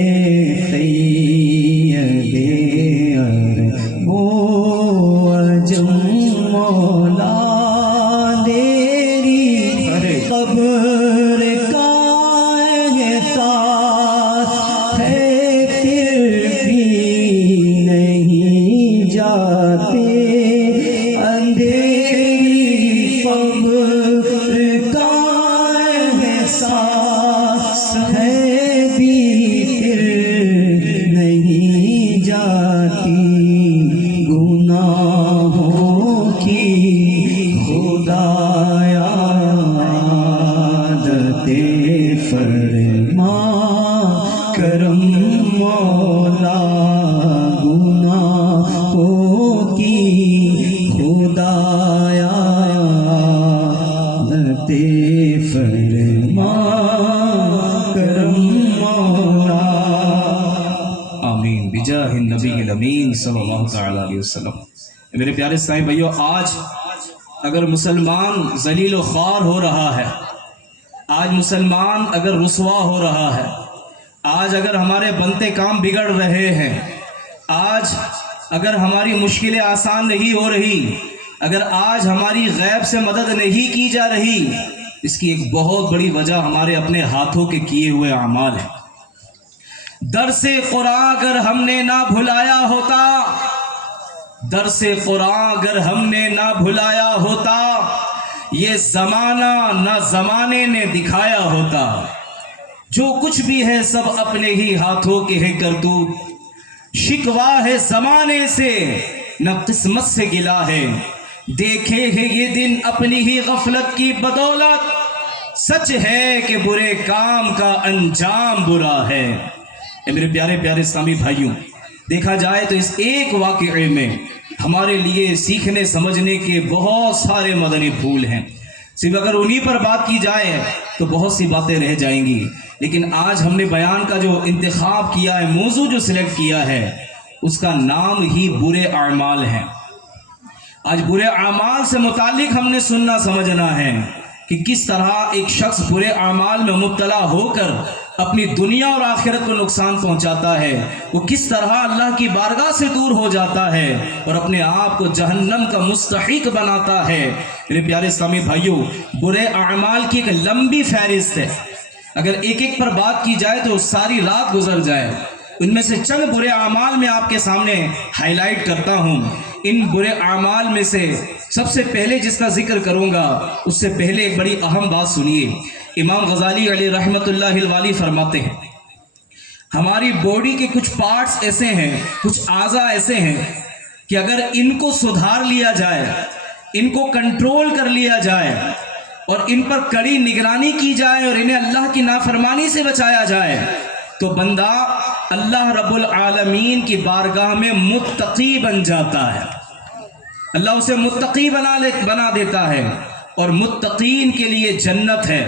سید عرب و عجم مولا، تیری قبر کا احساس ہے پھر بھی نہیں جاتے، اندھیری قبر کا احساس ہے بھی پھر نہیں جاتی، گناہوں کی خدایا عادتیں فرما، کرم مولا گناہوں کی خدایا عادتیں فرما، کرم مولا۔ آمین بجاہ النبی الامین صلی اللہ تعالی علیہ وسلم۔ میرے پیارے سائیں بھائیو، آج اگر مسلمان ذلیل و خوار ہو رہا ہے، آج مسلمان اگر رسوا ہو رہا ہے، آج اگر ہمارے بنتے کام بگڑ رہے ہیں، آج اگر ہماری مشکلیں آسان نہیں ہو رہی، اگر آج ہماری غیب سے مدد نہیں کی جا رہی، اس کی ایک بہت بڑی وجہ ہمارے اپنے ہاتھوں کے کیے ہوئے اعمال ہیں۔ درس قرآن اگر ہم نے نہ بھلایا ہوتا، درس قرآن اگر ہم نے نہ بھلایا ہوتا، یہ زمانہ نہ زمانے نے دکھایا ہوتا، جو کچھ بھی ہے سب اپنے ہی ہاتھوں کے ہے کرتوت، شکوا ہے زمانے سے نہ قسمت سے گلا ہے، دیکھے ہیں یہ دن اپنی ہی غفلت کی بدولت، سچ ہے کہ برے کام کا انجام برا ہے۔ اے میرے پیارے پیارے اسلامی بھائیوں، دیکھا جائے تو اس ایک واقعے میں ہمارے لیے سیکھنے سمجھنے کے بہت سارے مدنی پھول ہیں۔ صرف اگر انہی پر بات کی جائے تو بہت سی باتیں رہ جائیں گی، لیکن آج ہم نے بیان کا جو انتخاب کیا ہے، موضوع جو سلیکٹ کیا ہے، اس کا نام ہی برے اعمال ہے۔ آج برے اعمال سے متعلق ہم نے سننا سمجھنا ہے کہ کس طرح ایک شخص برے اعمال میں مبتلا ہو کر اپنی دنیا اور آخرت کو نقصان پہنچاتا ہے، وہ کس طرح اللہ کی بارگاہ سے دور ہو جاتا ہے اور اپنے آپ کو جہنم کا مستحق بناتا ہے۔ میرے پیارے اسلامی بھائیوں، برے اعمال کی ایک لمبی فہرست ہے، اگر ایک ایک پر بات کی جائے تو ساری رات گزر جائے۔ ان میں سے چند برے اعمال میں آپ کے سامنے ہائی لائٹ کرتا ہوں۔ ان برے اعمال میں سے سب سے پہلے جس کا ذکر کروں گا، اس سے پہلے ایک بڑی اہم بات سنیے۔ امام غزالی علیہ رحمۃ اللہ الوالی فرماتے ہیں، ہماری باڈی کے کچھ پارٹس ایسے ہیں، کچھ اعضاء ایسے ہیں کہ اگر ان کو سدھار لیا جائے، ان کو کنٹرول کر لیا جائے اور ان پر کڑی نگرانی کی جائے اور انہیں اللہ کی نافرمانی سے بچایا جائے تو بندہ اللہ رب العالمین کی بارگاہ میں متقی بن جاتا ہے، اللہ اسے متقی بنا دیتا ہے، اور متقین کے لیے جنت ہے،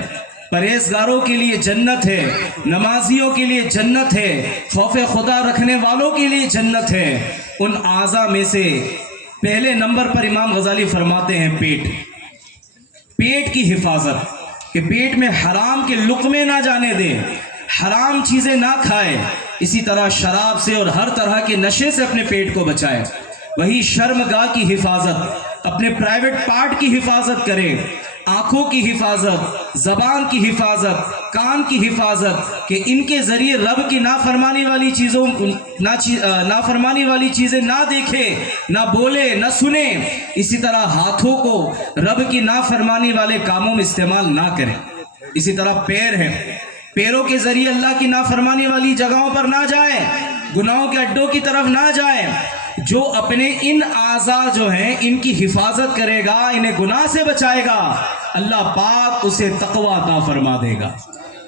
پرہیزگاروں کے لیے جنت ہے، نمازیوں کے لیے جنت ہے، خوف خدا رکھنے والوں کے لیے جنت ہے۔ ان اعضاء میں سے پہلے نمبر پر امام غزالی فرماتے ہیں پیٹ کی حفاظت، کہ پیٹ میں حرام کے لقمے نہ جانے دے، حرام چیزیں نہ کھائے، اسی طرح شراب سے اور ہر طرح کے نشے سے اپنے پیٹ کو بچائے۔ وہی شرمگاہ کی حفاظت، اپنے پرائیویٹ پارٹ کی حفاظت کرے، آنکھوں کی حفاظت، زبان کی حفاظت، کان کی حفاظت، کہ ان کے ذریعے رب کی نافرمانی والی چیزیں نہ دیکھے، نہ بولے، نہ سنے۔ اسی طرح ہاتھوں کو رب کی نافرمانی والے کاموں میں استعمال نہ کرے۔ اسی طرح پیر ہے، پیروں کے ذریعے اللہ کی نافرمانی والی جگہوں پر نہ جائے، گناہوں کے اڈوں کی طرف نہ جائے۔ جو اپنے ان اعضاء جو ہیں ان کی حفاظت کرے گا، انہیں گناہ سے بچائے گا، اللہ پاک اسے تقوی عطا فرما دے گا،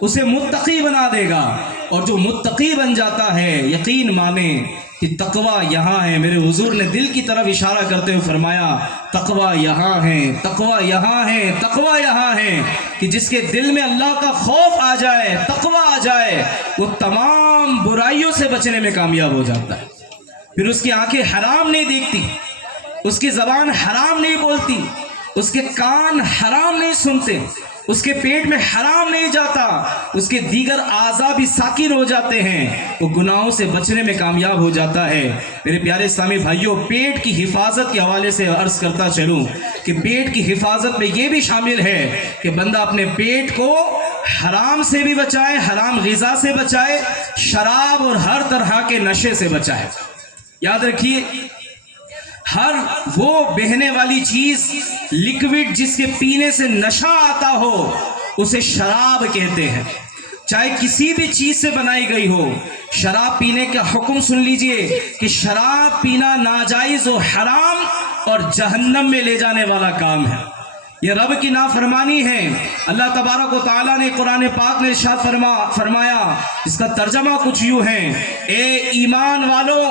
اسے متقی بنا دے گا۔ اور جو متقی بن جاتا ہے، یقین مانے کہ تقوی یہاں ہے۔ میرے حضور نے دل کی طرف اشارہ کرتے ہوئے فرمایا تقوی یہاں ہے، تقوی یہاں ہے، تقوی یہاں ہے، کہ جس کے دل میں اللہ کا خوف آ جائے، تقوی آ جائے، وہ تمام برائیوں سے بچنے میں کامیاب ہو جاتا ہے۔ پھر اس کی آنکھیں حرام نہیں دیکھتی، اس کی زبان حرام نہیں بولتی، اس کے کان حرام نہیں سنتے، اس کے پیٹ میں حرام نہیں جاتا، اس کے دیگر اعضاء بھی ساکن ہو جاتے ہیں، وہ گناہوں سے بچنے میں کامیاب ہو جاتا ہے۔ میرے پیارے اسلامی بھائیوں، پیٹ کی حفاظت کے حوالے سے عرض کرتا چلوں کہ پیٹ کی حفاظت میں یہ بھی شامل ہے کہ بندہ اپنے پیٹ کو حرام سے بھی بچائے، حرام غذا سے بچائے، شراب اور ہر طرح کے نشے سے بچائے۔ یاد رکھیے، ہر وہ بہنے والی چیز، لیکوڈ جس کے پینے سے نشہ آتا ہو، اسے شراب کہتے ہیں، چاہے کسی بھی چیز سے بنائی گئی ہو۔ شراب پینے کا حکم سن لیجئے کہ شراب پینا ناجائز و حرام اور جہنم میں لے جانے والا کام ہے، یہ رب کی نافرمانی ہے۔ اللہ تبارک و تعالیٰ نے قرآن پاک میں ارشاد فرمایا، اس کا ترجمہ کچھ یوں ہے، اے ایمان والو،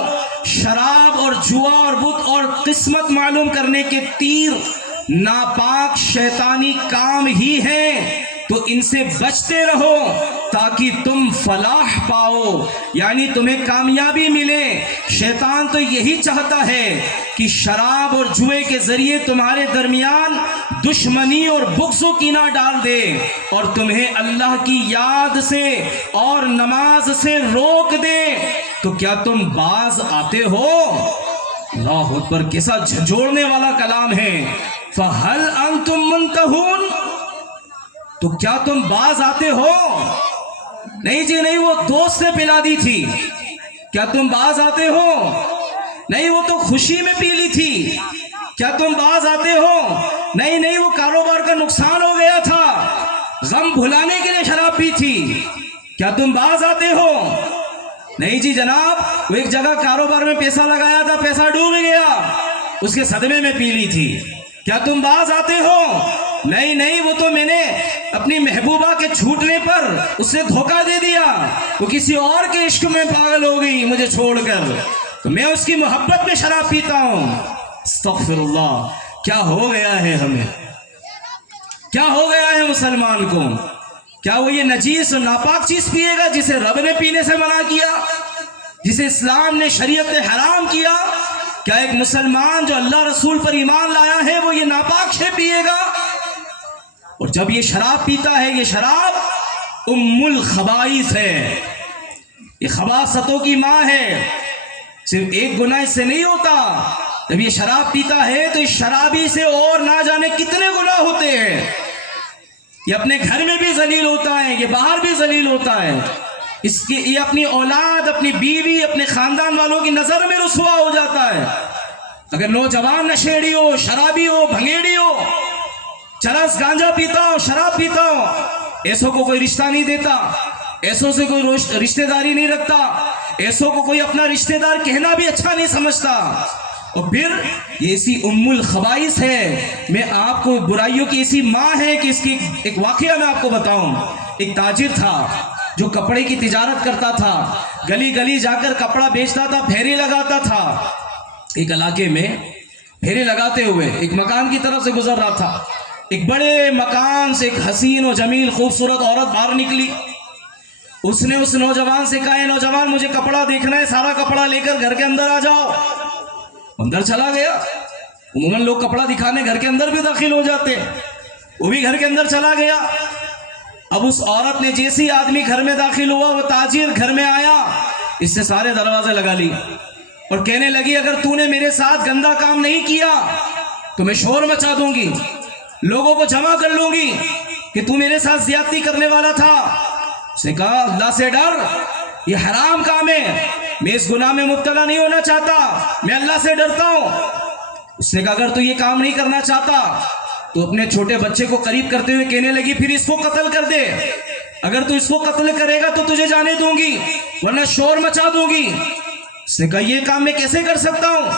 شراب اور جوا اور بت اور قسمت معلوم کرنے کے تیر ناپاک شیطانی کام ہی ہیں، تو ان سے بچتے رہو تاکہ تم فلاح پاؤ، یعنی تمہیں کامیابی ملے۔ شیطان تو یہی چاہتا ہے کہ شراب اور جوئے کے ذریعے تمہارے درمیان دشمنی اور بغض و کینہ ڈال دے، اور تمہیں اللہ کی یاد سے اور نماز سے روک دے۔ تو کیا تم باز آتے ہو؟ اللہ اکبر، کیسا جھنجھوڑنے والا کلام ہے۔ فَهَلْ أَنْتُمْ مُنْتَهُونَ، تو کیا تم باز آتے ہو؟ نہیں جی نہیں، وہ دوست نے پلا دی تھی۔ کیا تم باز آتے ہو؟ نہیں، وہ تو خوشی میں پی لی تھی۔ کیا تم باز آتے ہو؟ نہیں نہیں، وہ کاروبار کا نقصان ہو گیا تھا، غم بھلانے کے لیے شراب پی تھی۔ کیا تم باز آتے ہو؟ نہیں جی جناب، وہ ایک جگہ کاروبار میں پیسہ لگایا تھا، پیسہ ڈوب گیا، اس کے صدمے میں پی لی تھی۔ کیا تم باز آتے ہو؟ نہیں نہیں، وہ تو میں نے اپنی محبوبہ کے چھوٹنے پر اس سے دھوکہ دے دیا، وہ کسی اور کے عشق میں پاگل ہو گئی مجھے چھوڑ کر، تو میں اس کی محبت میں شراب پیتا ہوں۔ استغفر اللہ، کیا ہو گیا ہے ہمیں، کیا ہو گیا ہے مسلمان کو؟ کیا وہ یہ نجیس اور ناپاک چیز پیے گا جسے رب نے پینے سے منع کیا، جسے اسلام نے شریعت نے حرام کیا؟ کیا ایک مسلمان جو اللہ رسول پر ایمان لایا ہے وہ یہ ناپاک شے پیے گا؟ اور جب یہ شراب پیتا ہے، یہ شراب ام الخبائث ہے، یہ خباثتوں کی ماں ہے۔ صرف ایک گناہ اس سے نہیں ہوتا، جب یہ شراب پیتا ہے تو اس شرابی سے اور نہ جانے کتنے گناہ ہوتے ہیں۔ یہ اپنے گھر میں بھی ذلیل ہوتا ہے، یہ باہر بھی ذلیل ہوتا ہے، یہ اپنی اولاد، اپنی بیوی، اپنے خاندان والوں کی نظر میں رسوا ہو جاتا ہے۔ اگر نوجوان نشیڑی ہو، شرابی ہو، بھنگیڑی ہو، چرس گانجا پیتا ہو، شراب پیتا ہو، ایسوں کو کوئی رشتہ نہیں دیتا، ایسوں سے کوئی رشتہ داری نہیں رکھتا، ایسوں کو کوئی اپنا رشتہ دار کہنا بھی اچھا نہیں سمجھتا۔ اور پھر یہ ایسی ام الخبائث ہے۔ میں آپ کو برائیوں کی ایسی ماں ہے کہ اس کی ایک واقعہ میں آپ کو بتاؤں۔ ایک تاجر تھا، جو کپڑے کی تجارت کرتا تھا, گلی گلی جا کر کپڑا بیچتا تھا, پھیری لگاتا تھا. ایک علاقے میں پھیری لگاتے ہوئے ایک مکان کی طرف سے گزر رہا تھا. ایک بڑے مکان سے ایک حسین و جمیل خوبصورت عورت باہر نکلی. اس نے اس نوجوان سے کہا, نوجوان مجھے کپڑا دیکھنا ہے, سارا کپڑا لے کر گھر کے اندر آ جاؤ. اندر چلا گیا. عموماً لوگ کپڑا دکھانے گھر کے اندر بھی داخل ہو جاتے, وہ بھی گھر کے اندر چلا گیا. اب اس عورت نے جیسی آدمی گھر میں داخل ہوا, وہ تاجر گھر میں آیا, اس سے سارے دروازے لگا لی اور کہنے لگی اگر تو نے میرے ساتھ گندا کام نہیں کیا تو میں شور مچا دوں گی, لوگوں کو جمع کر لوں گی کہ تو میرے ساتھ زیادتی کرنے والا تھا. اس نے کہا اللہ سے ڈر, یہ حرام کام ہے, میں اس گناہ میں مبتلا نہیں ہونا چاہتا, میں اللہ سے ڈرتا ہوں. اس نے کہا اگر تو یہ کام نہیں کرنا چاہتا تو اپنے چھوٹے بچے کو قریب کرتے ہوئے کہنے لگی پھر اس کو قتل کر دے, اگر تو اس کو قتل کرے گا تو تجھے جانے دوں گی ورنہ شور مچا دوں گی. اس نے کہا یہ کام میں کیسے کر سکتا ہوں,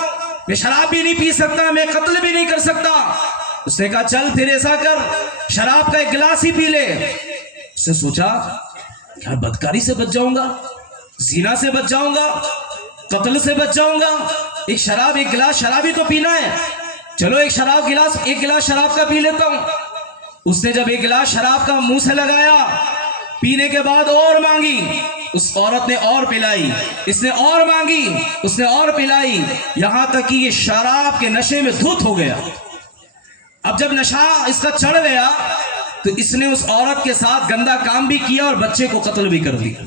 میں شراب بھی نہیں پی سکتا, میں قتل بھی نہیں کر سکتا. اس نے کہا چل پھر ایسا کر, شراب کا ایک گلاس ہی پی لے. اس نے سوچا کیا بدکاری سے بچ جاؤں گا, زنا سے بچ جاؤں گا, قتل سے بچ جاؤں گا, ایک گلاس شراب ہی تو پینا ہے, چلو ایک گلاس شراب کا پی لیتا ہوں. اس نے جب ایک گلاس شراب کا منہ سے لگایا, پینے کے بعد اور مانگی, اس عورت نے اور پلائی, اس نے اور مانگی, اس نے اور پلائی, یہاں تک کہ یہ شراب کے نشے میں دھت ہو گیا. اب جب نشہ اس کا چڑھ گیا تو اس نے اس عورت کے ساتھ گندا کام بھی کیا اور بچے کو قتل بھی کر دیا.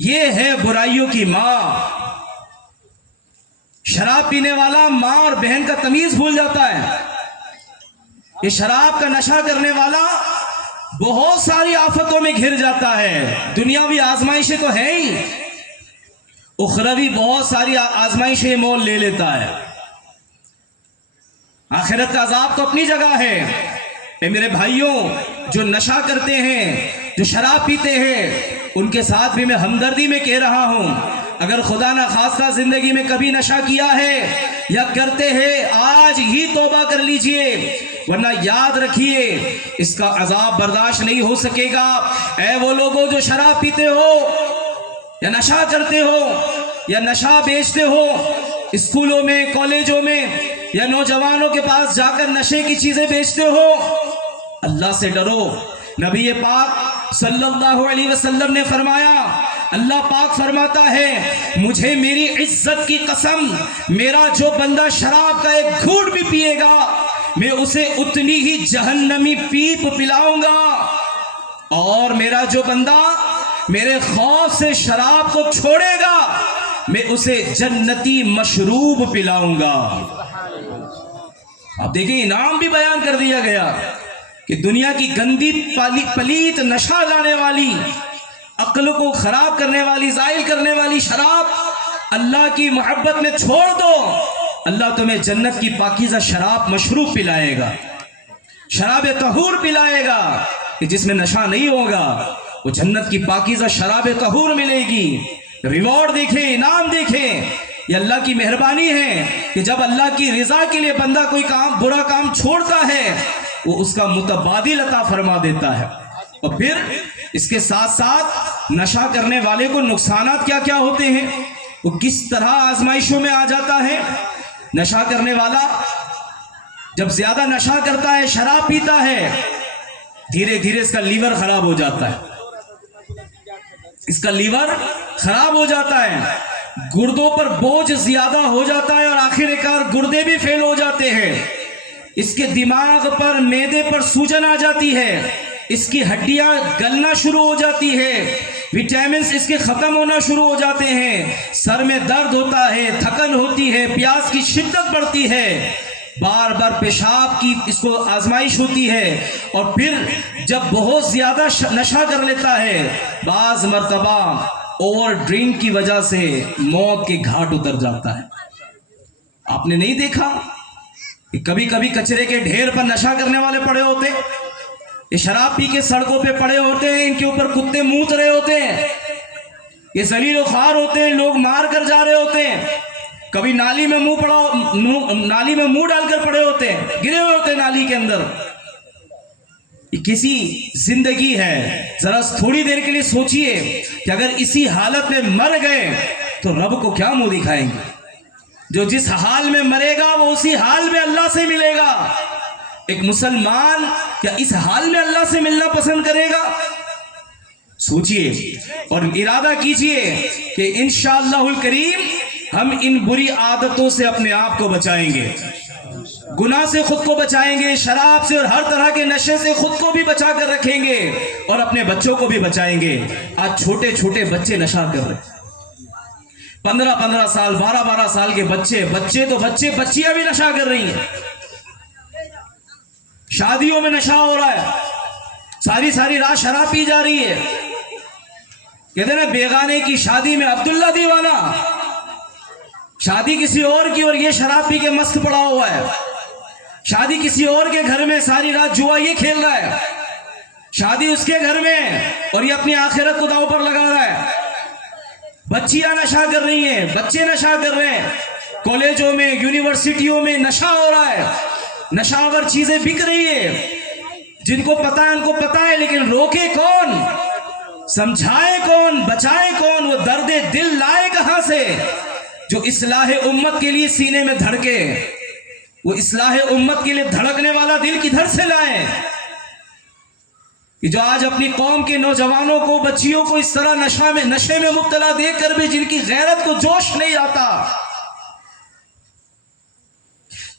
یہ ہے برائیوں کی ماں. شراب پینے والا ماں اور بہن کا تمیز بھول جاتا ہے. یہ شراب کا نشہ کرنے والا بہت ساری آفتوں میں گھر جاتا ہے. دنیاوی آزمائشیں تو ہے ہی, اخروی بہت ساری آزمائشیں مول لے لیتا ہے. آخرت کا عذاب تو اپنی جگہ ہے. اے میرے بھائیوں, جو نشہ کرتے ہیں, جو شراب پیتے ہیں, ان کے ساتھ بھی میں ہمدردی میں کہہ رہا ہوں, اگر خدا نہ خواستہ زندگی میں کبھی نشہ کیا ہے یا کرتے ہیں, آج ہی توبہ کر لیجئے, ورنہ یاد رکھیے اس کا عذاب برداشت نہیں ہو سکے گا. اے وہ لوگوں جو شراب پیتے ہو یا نشہ کرتے ہو یا نشہ بیچتے ہو, اسکولوں میں, کالجوں میں یا نوجوانوں کے پاس جا کر نشے کی چیزیں بیچتے ہو, اللہ سے ڈرو. نبی پاک صلی اللہ علیہ وسلم نے فرمایا, اللہ پاک فرماتا ہے مجھے میری عزت کی قسم, میرا جو بندہ شراب کا ایک گھونٹ بھی پیے گا میں اسے اتنی ہی جہنمی پیپ پلاؤں گا, اور میرا جو بندہ میرے خوف سے شراب کو چھوڑے گا میں اسے جنتی مشروب پلاؤں گا. آپ دیکھیں انعام بھی بیان کر دیا گیا کہ دنیا کی گندی پلیت نشہ لانے والی, عقل کو خراب کرنے والی, زائل کرنے والی شراب اللہ کی محبت میں چھوڑ دو, اللہ تمہیں جنت کی پاکیزہ شراب مشروب پلائے گا, شراب طہور پلائے گا کہ جس میں نشہ نہیں ہوگا, وہ جنت کی پاکیزہ شراب طہور ملے گی. ریوارڈ دیکھیں, انعام دیکھیں. یہ اللہ کی مہربانی ہے کہ جب اللہ کی رضا کے لیے بندہ کوئی برا کام چھوڑتا ہے وہ اس کا متبادل عطا فرما دیتا ہے. اور پھر اس کے ساتھ ساتھ نشہ کرنے والے کو نقصانات کیا کیا ہوتے ہیں, وہ کس طرح آزمائشوں میں آ جاتا ہے. نشہ کرنے والا جب زیادہ نشہ کرتا ہے, شراب پیتا ہے, دھیرے دھیرے اس کا لیور خراب ہو جاتا ہے, اس کا لیور خراب ہو جاتا ہے, گردوں پر بوجھ زیادہ ہو جاتا ہے اور آخر کار گردے بھی فیل ہو جاتے ہیں. اس کے دماغ پر, معدے پر سوجن آ جاتی ہے, اس کی ہڈیاں گلنا شروع ہو جاتی ہے, وٹامنز اس کے ختم ہونا شروع ہو جاتے ہیں, سر میں درد ہوتا ہے, تھکن ہوتی ہے, پیاس کی شدت بڑھتی ہے, بار بار پیشاب کی اس کو آزمائش ہوتی ہے, اور پھر جب بہت زیادہ نشہ کر لیتا ہے بعض مرتبہ اوور ڈرنک کی وجہ سے موت کے گھاٹ اتر جاتا ہے. آپ نے نہیں دیکھا کہ کبھی کبھی کچرے کے ڈھیر پر نشہ کرنے والے پڑے ہوتے, یہ شراب پی کے سڑکوں پہ پڑے ہوتے ہیں, ان کے اوپر کتے موت رہے ہوتے ہیں, یہ ذلیل و خوار ہوتے ہیں, لوگ مار کر جا رہے ہوتے ہیں, کبھی نالی میں منہ ڈال کر پڑے ہوتے ہیں, گرے ہوئے ہوتے ہیں نالی کے اندر. یہ کسی زندگی ہے، ذرا تھوڑی دیر کے لیے سوچئے کہ اگر اسی حالت میں مر گئے تو رب کو کیا منہ دکھائیں گے؟ جو جس حال میں مرے گا وہ اسی حال میں اللہ سے ملے گا۔ ایک مسلمان کیا اس حال میں اللہ سے ملنا پسند کرے گا؟ سوچئے اور ارادہ کیجئے کہ انشاءاللہ الکریم ہم ان بری عادتوں سے اپنے آپ کو بچائیں گے، گناہ سے خود کو بچائیں گے، شراب سے اور ہر طرح کے نشے سے خود کو بھی بچا کر رکھیں گے اور اپنے بچوں کو بھی بچائیں گے۔ آج چھوٹے چھوٹے بچے نشہ کر رہے ہیں، 15 سال 12 سال کے بچے تو بچیاں بھی نشہ کر رہی ہیں، شادیوں میں نشہ ہو رہا ہے، ساری رات شراب پی جا رہی ہے۔ کہتے ہیں بیگانے کی شادی میں عبداللہ دیوانہ، شادی کسی اور کی اور یہ شراب پی کے مست پڑا ہوا ہے، شادی کسی اور کے گھر میں ساری رات جوا یہ کھیل رہا ہے، شادی اس کے گھر میں اور یہ اپنی آخرت کو داؤ پر لگا رہا ہے۔ بچیاں نشہ کر رہی ہیں، بچے نشہ کر رہے ہیں، کالجوں میں یونیورسٹیوں میں نشہ ہو رہا ہے، نشاور چیزیں بک رہی ہے۔ جن کو پتا ہے ان کو پتا ہے، لیکن روکے کون، سمجھائے کون، بچائے کون، وہ درد دل لائے کہاں سے جو اصلاح امت کے لیے سینے میں دھڑکے؟ وہ اصلاح امت کے لیے دھڑکنے والا دل کدھر سے لائے کہ جو آج اپنی قوم کے نوجوانوں کو، بچیوں کو اس طرح نشے میں مبتلا دیکھ کر بھی جن کی غیرت کو جوش نہیں آتا،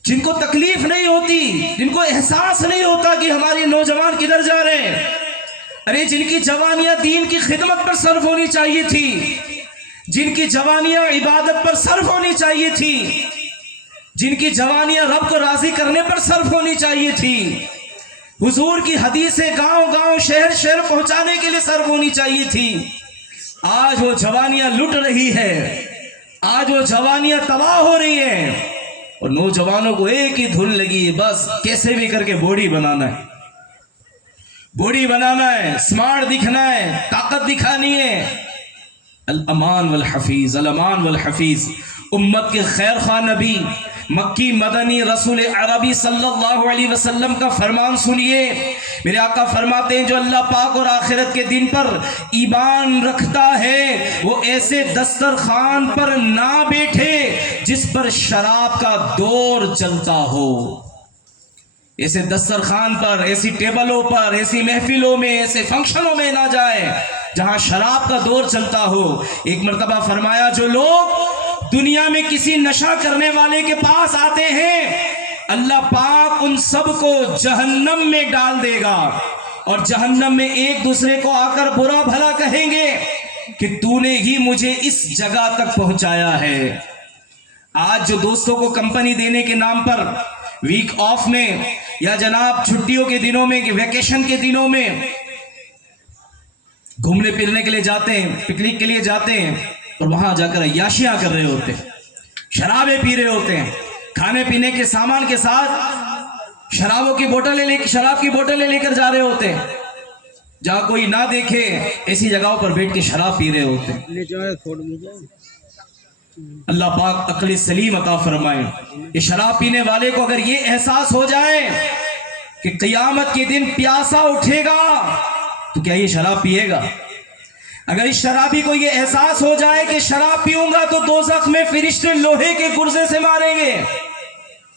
جن کو تکلیف نہیں ہوتی، جن کو احساس نہیں ہوتا کہ ہماری نوجوان کدھر جا رہے ہیں۔ ارے جن کی جوانیاں دین کی خدمت پر صرف ہونی چاہیے تھی، جن کی جوانیاں عبادت پر صرف ہونی چاہیے تھی، جن کی جوانیاں رب کو راضی کرنے پر صرف ہونی چاہیے تھی، حضور کی حدیثیں گاؤں شہر پہنچانے کے لیے صرف ہونی چاہیے تھی، آج وہ جوانیاں لٹ رہی ہے، آج وہ جوانیاں تباہ ہو رہی ہیں، اور نوجوانوں کو ایک ہی دھن لگی ہے، بس کیسے بھی کر کے باڈی بنانا ہے، باڈی بنانا ہے، سمارٹ دکھنا ہے، طاقت دکھانی ہے۔ الامان والحفیظ، الامان والحفیظ، امت کے خیر خواہ نبی مکی مدنی رسول عربی صلی اللہ علیہ وسلم کا فرمان سنیے۔ میرے آقا فرماتے ہیں جو اللہ پاک اور آخرت کے دن پر ایمان رکھتا ہے وہ ایسے دسترخوان پر نہ بیٹھے جس پر شراب کا دور چلتا ہو، ایسے دسترخوان پر، ایسی ٹیبلوں پر، ایسی محفلوں میں، ایسے فنکشنوں میں نہ جائے جہاں شراب کا دور چلتا ہو۔ ایک مرتبہ فرمایا جو لوگ دنیا میں کسی نشہ کرنے والے کے پاس آتے ہیں اللہ پاک ان سب کو جہنم میں ڈال دے گا، اور جہنم میں ایک دوسرے کو آ کر برا بھلا کہیں گے کہ تو نے ہی مجھے اس جگہ تک پہنچایا ہے۔ آج جو دوستوں کو کمپنی دینے کے نام پر ویک آف میں یا جناب چھٹیوں کے دنوں میں، ویکیشن کے دنوں میں گھومنے پھرنے کے لیے جاتے ہیں، پکنک کے لیے جاتے ہیں، اور وہاں جا کر عیاشیاں کر رہے ہوتے ہیں، شرابیں پی رہے ہوتے ہیں، کھانے پینے کے سامان کے ساتھ شراب کی بوتلیں لے کر جا رہے ہوتے ہیں، جہاں کوئی نہ دیکھے ایسی جگہوں پر بیٹھ کے شراب پی رہے ہوتے ہیں۔ اللہ پاک عقل سلیم عطا فرمائے۔ یہ شراب پینے والے کو اگر یہ احساس ہو جائے کہ قیامت کے دن پیاسا اٹھے گا تو کیا یہ شراب پیے گا؟ اگر اس شرابی کو یہ احساس ہو جائے کہ شراب پیوں گا تو دوزخ میں فرشتے لوہے کے گرزے سے ماریں گے،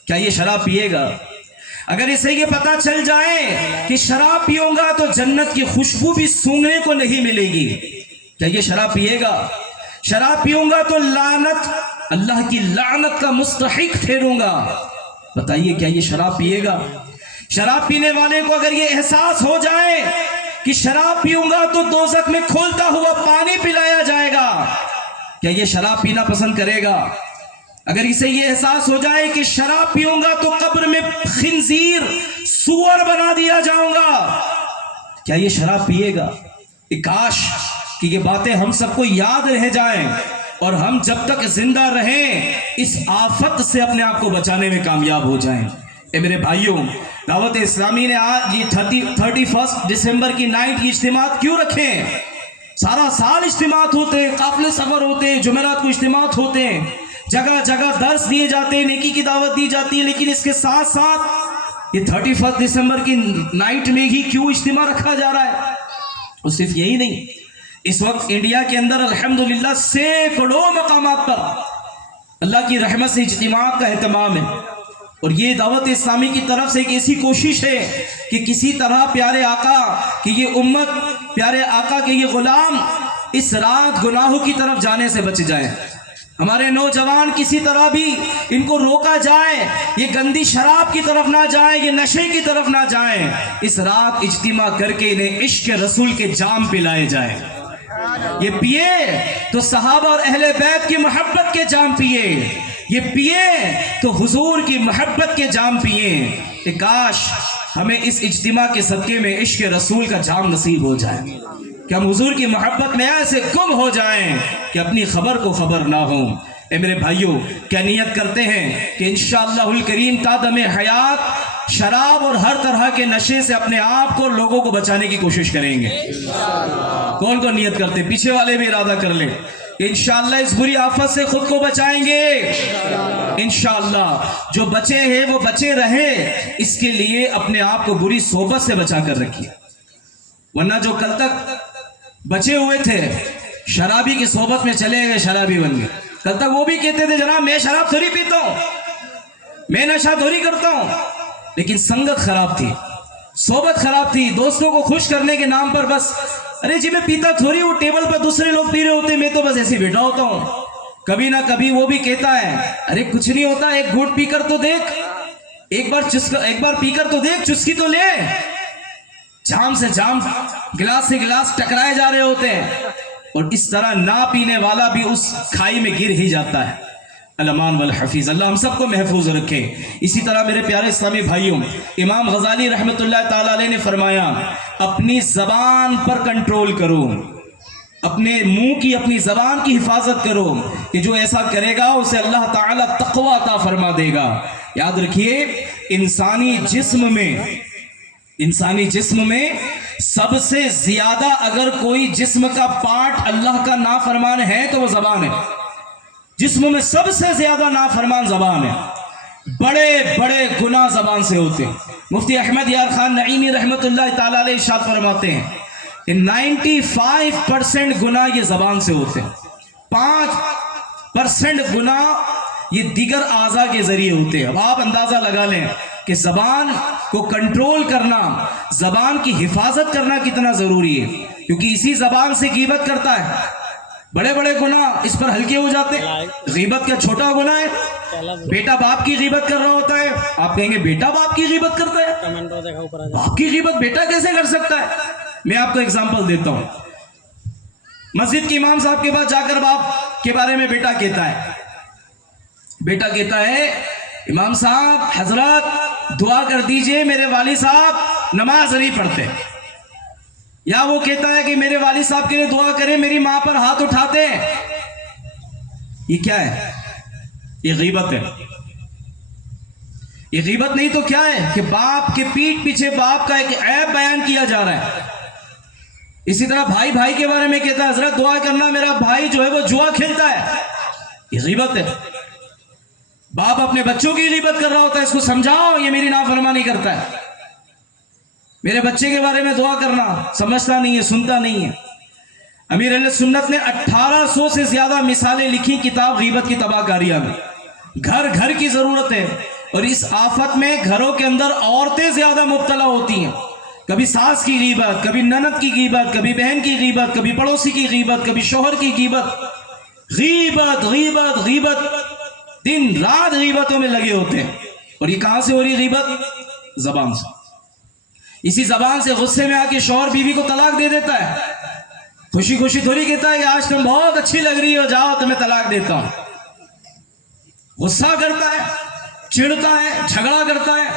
کیا یہ شراب پیے گا؟ اگر اسے یہ پتا چل جائے کہ شراب پیوں گا تو جنت کی خوشبو بھی سونگھنے کو نہیں ملے گی، کیا یہ شراب پیے گا؟ شراب پیوں گا تو لعنت، اللہ کی لعنت کا مستحق ٹھہروں گا، بتائیے کیا یہ شراب پیے گا؟ شراب پینے والے کو اگر یہ احساس ہو جائے کہ شراب پیوں گا تو دوزخ میں کھولتا ہوا پانی پلایا جائے گا، کیا یہ شراب پینا پسند کرے گا؟ اگر اسے یہ احساس ہو جائے کہ شراب پیوں گا تو قبر میں خنزیر، سور بنا دیا جاؤں گا، کیا یہ شراب پیے گا؟ کاش کہ یہ باتیں ہم سب کو یاد رہ جائیں اور ہم جب تک زندہ رہیں اس آفت سے اپنے آپ کو بچانے میں کامیاب ہو جائیں۔ اے میرے بھائیوں، دعوت اسلامی نے آج یہ 31 دسمبر کی نائٹ کی اجتماعات کیوں رکھے ہیں؟ سارا سال اجتماعات ہوتے ہیں، قافلے سفر ہوتے ہیں، جمعرات کو اجتماعات ہوتے ہیں، جگہ جگہ درس دیے جاتے ہیں، نیکی کی دعوت دی جاتی ہے، لیکن اس کے ساتھ ساتھ یہ 31 دسمبر کی نائٹ میں ہی کیوں اجتماع رکھا جا رہا ہے؟ اور صرف یہی نہیں، اس وقت انڈیا کے اندر الحمدللہ سینکڑوں مقامات پر اللہ کی رحمت سے اجتماعات کا اہتمام ہے، اور یہ دعوت اسلامی کی طرف سے ایک ایسی کوشش ہے کہ کسی طرح پیارے آقا کی یہ امت، پیارے آقا کے یہ غلام اس رات گناہوں کی طرف جانے سے بچ جائیں۔ ہمارے نوجوان کسی طرح بھی ان کو روکا جائے، یہ گندی شراب کی طرف نہ جائیں، یہ نشے کی طرف نہ جائیں، اس رات اجتماع کر کے انہیں عشق رسول کے جام پلائے جائیں۔ یہ پیے تو صحابہ اور اہل بیت کی محبت کے جام پیے، یہ پیے تو حضور کی محبت کے جام پیے۔ کہ کاش ہمیں اس اجتماع کے صدقے میں عشق رسول کا جام نصیب ہو جائے، کہ ہم حضور کی محبت میں ایسے گم ہو جائیں کہ اپنی خبر کو خبر نہ ہو۔ اے میرے بھائیوں، کیا نیت کرتے ہیں کہ انشاءاللہ الکریم تا دم حیات شراب اور ہر طرح کے نشے سے اپنے آپ کو اور لوگوں کو بچانے کی کوشش کریں گے؟ کون کون نیت کرتے؟ پیچھے والے بھی ارادہ کر لیں کہ انشاءاللہ اس بری آفت سے خود کو بچائیں گے۔ انشاءاللہ جو بچے ہیں وہ بچے رہے، اس کے لیے اپنے آپ کو بری صحبت سے بچا کر رکھیے، ورنہ جو کل تک بچے ہوئے تھے شرابی کی صحبت میں چلے گئے، شرابی بن گئے۔ کل تک وہ بھی کہتے تھے جناب میں شراب تھوڑی پیتا ہوں، میں نشہ تھوڑی کرتا ہوں، لیکن سنگت خراب تھی، صحبت خراب تھی، دوستوں کو خوش کرنے کے نام پر بس ارے جی میں پیتا تھوڑی، وہ ٹیبل پر دوسرے لوگ پی رہے ہوتے میں تو بس ایسے بیٹھا ہوتا ہوں۔ کبھی نہ کبھی وہ بھی کہتا ہے ارے کچھ نہیں ہوتا، ایک گھونٹ پی کر تو دیکھ، ایک بار پی کر تو دیکھ، چسکی تو لے۔ جام سے جام، گلاس سے گلاس ٹکرائے جا رہے ہوتے ہیں، اور اس طرح نہ پینے والا بھی اس کھائی میں گر ہی جاتا ہے۔ الامان والحفیظ، اللہ ہم سب کو محفوظ رکھے۔ اسی طرح میرے پیارے اسلامی بھائیوں، امام غزالی رحمۃ اللہ تعالی علیہ نے فرمایا اپنی زبان پر کنٹرول کرو، اپنے منہ کی، اپنی زبان کی حفاظت کرو، کہ جو ایسا کرے گا اسے اللہ تعالی تقوی عطا فرما دے گا۔ یاد رکھیے انسانی جسم میں سب سے زیادہ اگر کوئی جسم کا پارٹ اللہ کا نافرمان ہے تو وہ زبان ہے۔ جسم میں سب سے زیادہ نافرمان زبان ہے، بڑے بڑے گناہ زبان سے ہوتے ہیں۔ مفتی احمد یار خان نعیمی رحمت اللہ تعالی علیہ ارشاد فرماتے ہیں کہ 95% گناہ یہ زبان سے ہوتے ہیں، 5% گناہ یہ دیگر اعضاء کے ذریعے ہوتے ہیں۔ اب آپ اندازہ لگا لیں کہ زبان کو کنٹرول کرنا، زبان کی حفاظت کرنا کتنا ضروری ہے، کیونکہ اسی زبان سے غیبت کرتا ہے۔ بڑے بڑے گناہ اس پر ہلکے ہو جاتے ہیں۔ غیبت کیا چھوٹا گناہ ہے؟ بیٹا باپ کی غیبت کر رہا ہوتا ہے، آپ کہیں گے بیٹا باپ کی غیبت کرتا ہے؟ باپ کی غیبت بیٹا کیسے کر سکتا ہے؟ میں آپ کو اگزامپل دیتا ہوں۔ مسجد کے امام صاحب کے پاس جا کر باپ کے بارے میں بیٹا کہتا ہے امام صاحب حضرت دعا کر دیجئے میرے والد صاحب نماز نہیں پڑھتے، یا وہ کہتا ہے کہ میرے والد صاحب کے لیے دعا کریں، میری ماں پر ہاتھ اٹھاتے ہیں۔ یہ کیا ہے؟ یہ غیبت ہے۔ یہ غیبت نہیں تو کیا ہے کہ باپ کے پیٹھ پیچھے باپ کا ایک عیب بیان کیا جا رہا ہے۔ اسی طرح بھائی بھائی کے بارے میں کہتا ہے حضرت دعا کرنا میرا بھائی جو ہے وہ جوا کھیلتا ہے، یہ غیبت ہے۔ باپ اپنے بچوں کی غیبت کر رہا ہوتا ہے، اس کو سمجھاؤ یہ میری نافرمانی کرتا ہے۔ میرے بچے کے بارے میں دعا کرنا، سمجھتا نہیں ہے، سنتا نہیں ہے۔ امیر اہل سنت نے 1800 سے زیادہ مثالیں لکھی کتاب غیبت کی تباہ کاریاں میں۔ گھر گھر کی ضرورت ہے، اور اس آفت میں گھروں کے اندر عورتیں زیادہ مبتلا ہوتی ہیں۔ کبھی ساس کی غیبت، کبھی نند کی غیبت، کبھی بہن کی غیبت، کبھی پڑوسی کی غیبت، کبھی شوہر کی غیبت۔ غیبت غیبت غیبت، دن رات غیبتوں میں لگے ہوتے ہیں۔ اور یہ کہاں سے ہو رہی غیبت؟ زبان سے۔ اسی زبان سے غصے میں آ کے شوہر بیوی کو طلاق دے دیتا ہے، خوشی خوشی تھوڑی کہتا ہے کہ آج تم بہت اچھی لگ رہی ہو، جاؤ تمہیں طلاق دیتا ہوں۔ غصہ کرتا ہے، چڑھتا ہے، جھگڑا کرتا ہے،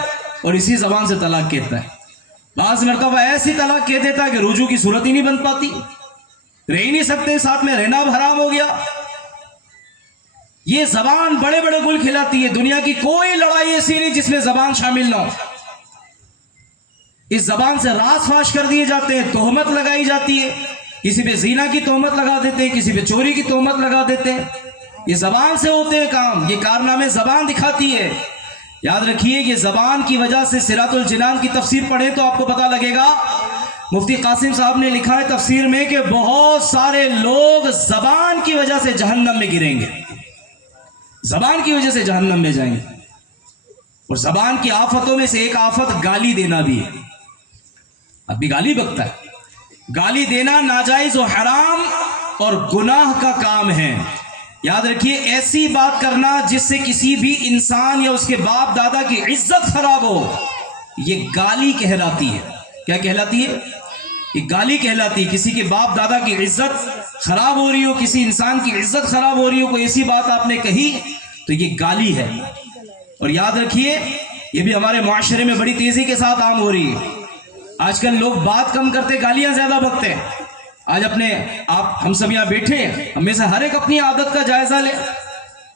اور اسی زبان سے طلاق کہتا ہے۔ بعض مرتبہ ایسی طلاق کہہ دیتا ہے کہ رجوع کی صورت ہی نہیں بن پاتی، رہ ہی نہیں سکتے، ساتھ میں رہنا حرام ہو گیا۔ یہ زبان بڑے بڑے گل کھلاتی ہے۔ دنیا کی کوئی لڑائی ایسی نہیں جس میں زبان شامل نہ ہو۔ اس زبان سے راز فاش کر دیے جاتے ہیں، تہمت لگائی جاتی ہے، کسی پہ زنا کی تہمت لگا دیتے ہیں، کسی پہ چوری کی تہمت لگا دیتے ہیں۔ یہ زبان سے ہوتے ہیں کام، یہ کارنامے زبان دکھاتی ہے۔ یاد رکھیے کہ زبان کی وجہ سے صراط الجنان کی تفسیر پڑھیں تو آپ کو پتہ لگے گا. مفتی قاسم صاحب نے لکھا ہے تفسیر میں کہ بہت سارے لوگ زبان کی وجہ سے جہنم میں گریں گے, زبان کی وجہ سے جہنم میں جائیں گے. اور زبان کی آفتوں میں سے ایک آفت گالی دینا بھی ہے. ابھی گالی بکتا ہے. گالی دینا ناجائز و حرام اور گناہ کا کام ہے. یاد رکھیے, ایسی بات کرنا جس سے کسی بھی انسان یا اس کے باپ دادا کی عزت خراب ہو, یہ گالی کہلاتی ہے. کیا کہلاتی ہے؟ یہ گالی کہلاتی ہے. کسی کے باپ دادا کی عزت خراب ہو رہی ہو, کسی انسان کی عزت خراب ہو رہی ہو, کوئی ایسی بات آپ نے کہی تو یہ گالی ہے. اور یاد رکھیے, یہ بھی ہمارے معاشرے میں بڑی تیزی کے ساتھ عام ہو رہی ہے. آج کل لوگ بات کم کرتے, گالیاں زیادہ بکتے ہیں. آج ہم سب یہاں بیٹھے ہیں, ہم میں سے ہر ایک اپنی عادت کا جائزہ لے.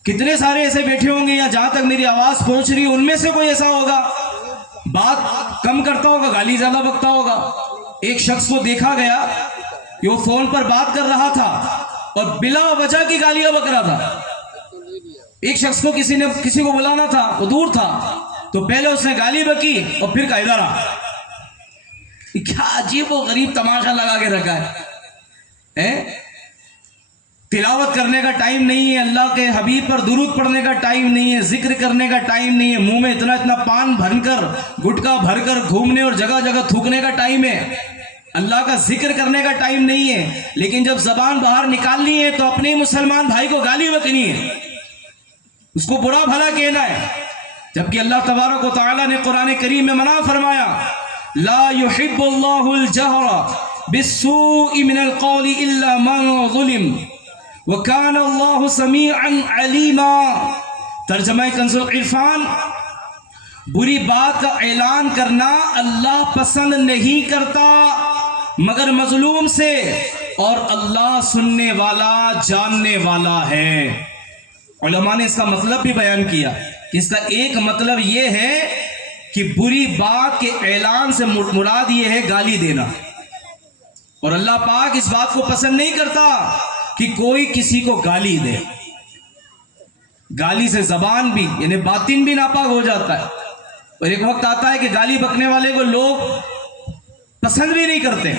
کتنے سارے ایسے بیٹھے ہوں گے یا جہاں تک میری آواز پہنچ رہی ہے ان میں سے کوئی ایسا ہوگا بات کم کرتا ہوگا, گالی زیادہ بکتا ہوگا. ایک شخص کو دیکھا گیا کہ وہ فون پر بات کر رہا تھا اور بلا وجہ کی گالیاں بک رہا تھا. ایک شخص کو کسی کو بلانا تھا, وہ دور تھا, تو پہلے اس نے گالی بکی اور پھر کہا ادھر آ. کیا عجیب و غریب تماشا لگا کے رکھا ہے. تلاوت کرنے کا ٹائم نہیں ہے, اللہ کے حبیب پر درود پڑھنے کا ٹائم نہیں ہے, ذکر کرنے کا ٹائم نہیں ہے, منہ میں اتنا پان بھر کر, گٹکا بھر کر گھومنے اور جگہ جگہ تھوکنے کا ٹائم ہے. اللہ کا ذکر کرنے کا ٹائم نہیں ہے. لیکن جب زبان باہر نکالنی ہے تو اپنے مسلمان بھائی کو گالی بکنی ہے, اس کو برا بھلا کہنا ہے. جبکہ اللہ تبارک و تعالی نے قرآن کریم میں منع فرمایا, لا يحب اللہ الجہر بالسوء من القول الا من ظلم وکان اللہ سمیعا علیما. ترجمہ کنز العرفان, بری بات کا اعلان کرنا اللہ پسند نہیں کرتا مگر مظلوم سے, اور اللہ سننے والا جاننے والا ہے. علماء نے اس کا مطلب بھی بیان کیا کہ اس کا ایک مطلب یہ ہے کہ بری بات کے اعلان سے مراد یہ ہے گالی دینا, اور اللہ پاک اس بات کو پسند نہیں کرتا کہ کوئی کسی کو گالی دے. گالی سے زبان بھی یعنی باطن بھی ناپاک ہو جاتا ہے, اور ایک وقت آتا ہے کہ گالی بکنے والے کو لوگ پسند بھی نہیں کرتے.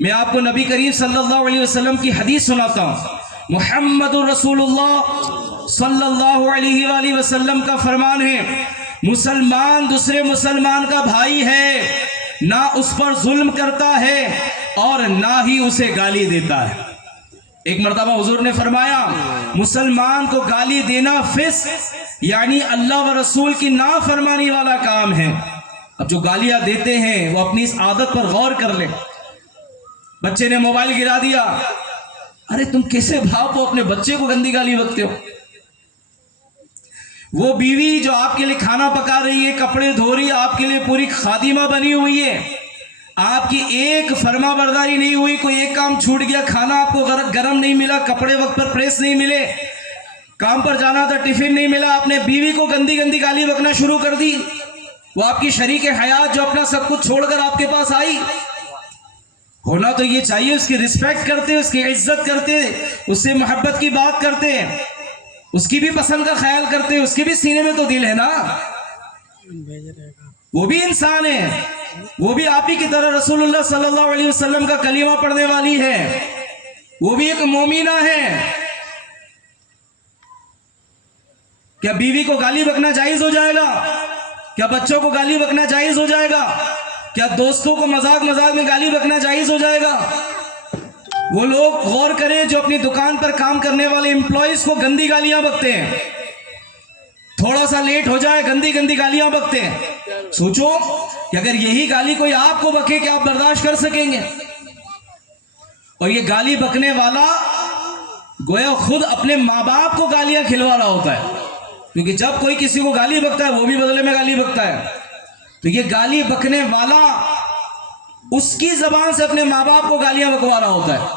میں آپ کو نبی کریم صلی اللہ علیہ وسلم کی حدیث سناتا ہوں. محمد رسول اللہ صلی اللہ علیہ وآلہ وسلم کا فرمان ہے, مسلمان دوسرے مسلمان کا بھائی ہے, نہ اس پر ظلم کرتا ہے اور نہ ہی اسے گالی دیتا ہے. ایک مرتبہ حضور نے فرمایا, مسلمان کو گالی دینا فسق یعنی اللہ و رسول کی نافرمانی والا کام ہے. اب جو گالیاں دیتے ہیں وہ اپنی اس عادت پر غور کر لیں. بچے نے موبائل گرا دیا, ارے تم کیسے باپ ہو اپنے بچے کو گندی گالی بکتے ہو. وہ بیوی جو آپ کے لیے کھانا پکا رہی ہے, کپڑے دھو رہی ہے, آپ کے لیے پوری خادمہ بنی ہوئی ہے, آپ کی ایک فرما برداری نہیں ہوئی, کوئی ایک کام چھوٹ گیا, کھانا آپ کو گرم نہیں ملا, کپڑے وقت پر پریس نہیں ملے, کام پر جانا تھا ٹفن نہیں ملا, آپ نے بیوی کو گندی گندی گالی بکنا شروع کر دی. وہ آپ کی شریک حیات جو اپنا سب کچھ چھوڑ کر آپ کے پاس آئی, ہونا تو یہ چاہیے اس کی رسپیکٹ کرتے, اس کی عزت کرتے, اس سے محبت کی بات کرتے, اس کی بھی پسند کا خیال کرتے, اس کے بھی سینے میں تو دل ہے نا, وہ بھی انسان ہے, وہ بھی آپ ہی کی طرح رسول اللہ صلی اللہ علیہ وسلم کا کلمہ پڑھنے والی ہے, وہ بھی ایک مومنہ ہے. کیا بیوی کو گالی بکنا جائز ہو جائے گا؟ کیا بچوں کو گالی بکنا جائز ہو جائے گا؟ کیا دوستوں کو مذاق میں گالی بکنا جائز ہو جائے گا؟ وہ لوگ غور کریں جو اپنی دکان پر کام کرنے والے امپلائیز کو گندی گالیاں بکتے ہیں, تھوڑا سا لیٹ ہو جائے گندی گالیاں بکتے ہیں. سوچو کہ اگر یہی گالی کوئی آپ کو بکے کہ آپ برداشت کر سکیں گے؟ اور یہ گالی بکنے والا گویا خود اپنے ماں باپ کو گالیاں کھلوا رہا ہوتا ہے, کیونکہ جب کوئی کسی کو گالی بکتا ہے وہ بھی بدلے میں گالی بکتا ہے. تو یہ گالی بکنے والا اس کی زبان سے اپنے ماں باپ کو گالیاں بکوا رہا ہوتا ہے.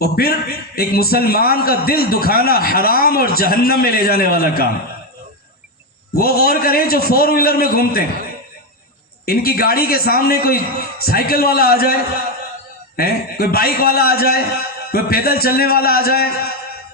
اور پھر ایک مسلمان کا دل دکھانا حرام اور جہنم میں لے جانے والا کام. وہ غور کریں جو 4 ویلر میں گھومتے ہیں, ان کی گاڑی کے سامنے کوئی سائیکل والا آ جائے, کوئی بائک والا آ جائے, کوئی پیدل چلنے والا آ جائے,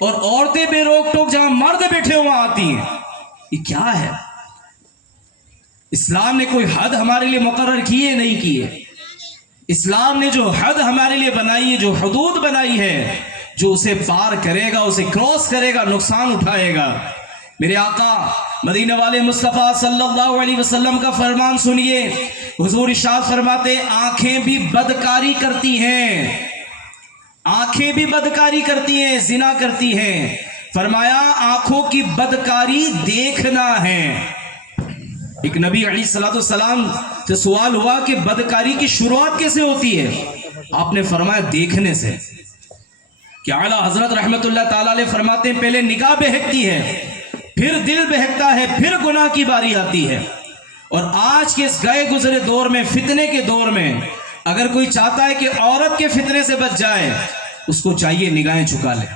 اور عورتیں بے روک ٹوک جہاں مرد بیٹھے ہو وہاں آتی ہیں. یہ کیا ہے؟ اسلام نے کوئی حد ہمارے لیے مقرر کی ہے؟ نہیں کی ہے. اسلام نے جو حد ہمارے لیے بنائی ہے، جو حدود بنائی ہے، جو اسے پار کرے گا، اسے کراس کرے گا، نقصان اٹھائے گا. میرے آقا مدینہ والے مصطفیٰ صلی اللہ علیہ وسلم کا فرمان سنیے. حضور ارشاد فرماتے آنکھیں بھی بدکاری کرتی ہیں، آنکھیں بھی بدکاری کرتی ہیں، زنا کرتی ہیں. فرمایا آنکھوں کی بدکاری دیکھنا ہے. ایک نبی علیہ الصلوۃ والسلام سے سوال ہوا کہ بدکاری کی شروعات کیسے ہوتی ہے؟ آپ نے فرمایا دیکھنے سے. کہ اعلیٰ حضرت رحمت اللہ تعالیٰ علیہ فرماتے ہیں پہلے نگاہ بہکتی ہے، پھر دل بہکتا ہے، پھر گناہ کی باری آتی ہے. اور آج کے اس گئے گزرے دور میں، فتنے کے دور میں، اگر کوئی چاہتا ہے کہ عورت کے فتنے سے بچ جائے، اس کو چاہیے نگاہیں جھکا لے.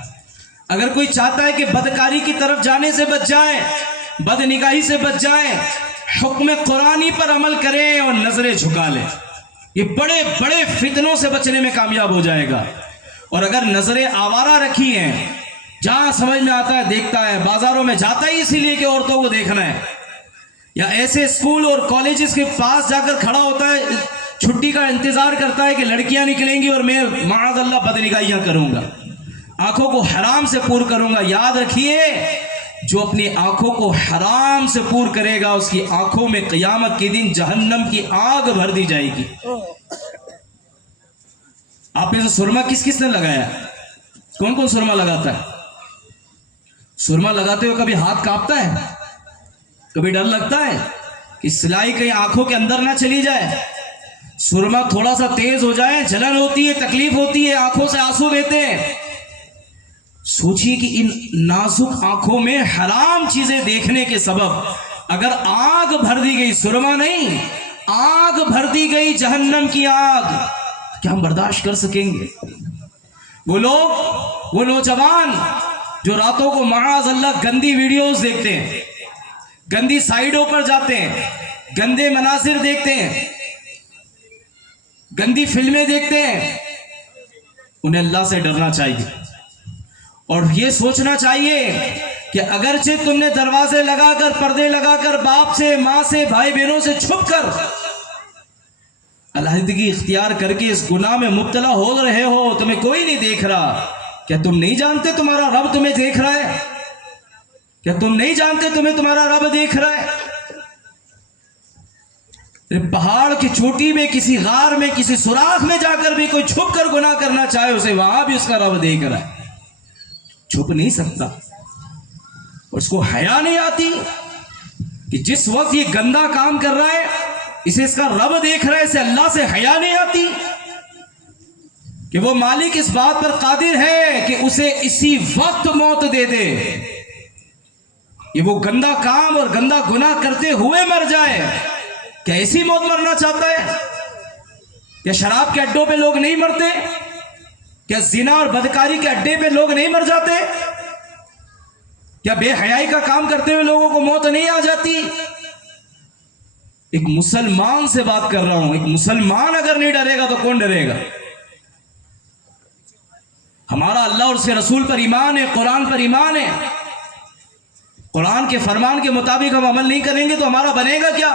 اگر کوئی چاہتا ہے کہ بدکاری کی طرف جانے سے بچ جائے، بد نگاہی سے بچ جائے، حکم قرآنی پر عمل کریں اور نظریں جھکا لیں. یہ بڑے بڑے فتنوں سے بچنے میں کامیاب ہو جائے گا. اور اگر نظریں آوارہ رکھی ہیں، جہاں سمجھ میں آتا ہے دیکھتا ہے، بازاروں میں جاتا ہی اسی لیے کہ عورتوں کو دیکھنا ہے، یا ایسے اسکول اور کالجز کے پاس جا کر کھڑا ہوتا ہے، چھٹی کا انتظار کرتا ہے کہ لڑکیاں نکلیں گی اور میں معاذ اللہ بدنگاہیاں کروں گا، آنکھوں کو حرام سے پور کروں گا. یاد رکھیے جو اپنی آنکھوں کو حرام سے پور کرے گا، اس کی آنکھوں میں قیامت کے دن جہنم کی آگ بھر دی جائے گی. آپ میں سے سرما کس کس نے لگایا؟ کون کون سرما لگاتا ہے؟ سرما لگاتے ہوئے کبھی ہاتھ کانپتا ہے؟ کبھی ڈر لگتا ہے کہ سلائی کہیں آنکھوں کے اندر نہ چلی جائے؟ سرما تھوڑا سا تیز ہو جائے جلن ہوتی ہے، تکلیف ہوتی ہے، آنکھوں سے آنسو بہتے ہیں. سوچیے کہ ان نازک آنکھوں میں حرام چیزیں دیکھنے کے سبب اگر آگ بھر دی گئی، سرما نہیں، آگ بھر دی گئی، جہنم کی آگ، کیا ہم برداشت کر سکیں گے؟ وہ لوگ، وہ نوجوان جو راتوں کو معاذ اللہ گندی ویڈیوز دیکھتے ہیں، گندی سائٹوں پر جاتے ہیں، گندے مناظر دیکھتے ہیں، گندی فلمیں دیکھتے ہیں، انہیں اللہ سے ڈرنا چاہیے اور یہ سوچنا چاہیے کہ اگرچہ تم نے دروازے لگا کر، پردے لگا کر، باپ سے، ماں سے، بھائی بہنوں سے چھپ کر علیحدگی اختیار کر کے اس گناہ میں مبتلا ہو رہے ہو، تمہیں کوئی نہیں دیکھ رہا، کیا تم نہیں جانتے تمہارا رب تمہیں دیکھ رہا ہے؟ کیا تم نہیں جانتے تمہیں تمہارا رب دیکھ رہا ہے؟ پہاڑ کی چوٹی میں، کسی غار میں، کسی سوراخ میں جا کر بھی کوئی چھپ کر گناہ کرنا چاہے، اسے وہاں بھی اس کا رب دیکھ رہا ہے. چھپ نہیں سکتا. اور اس کو حیا نہیں آتی کہ جس وقت یہ گندا کام کر رہا ہے اسے اس کا رب دیکھ رہا ہے، اسے اللہ سے حیا نہیں آتی کہ وہ مالک اس بات پر قادر ہے کہ اسے اسی وقت موت دے دے. یہ وہ گندا کام اور گندا گناہ کرتے ہوئے مر جائے. کیا ایسی موت مرنا چاہتا ہے؟ کیا شراب کے اڈوں پہ لوگ نہیں مرتے؟ کیا زنا اور بدکاری کے اڈے پہ لوگ نہیں مر جاتے؟ کیا بے حیائی کا کام کرتے ہوئے لوگوں کو موت نہیں آ جاتی؟ ایک مسلمان سے بات کر رہا ہوں. ایک مسلمان اگر نہیں ڈرے گا تو کون ڈرے گا؟ ہمارا اللہ اور اس کے رسول پر ایمان ہے، قرآن پر ایمان ہے. قرآن کے فرمان کے مطابق ہم عمل نہیں کریں گے تو ہمارا بنے گا کیا؟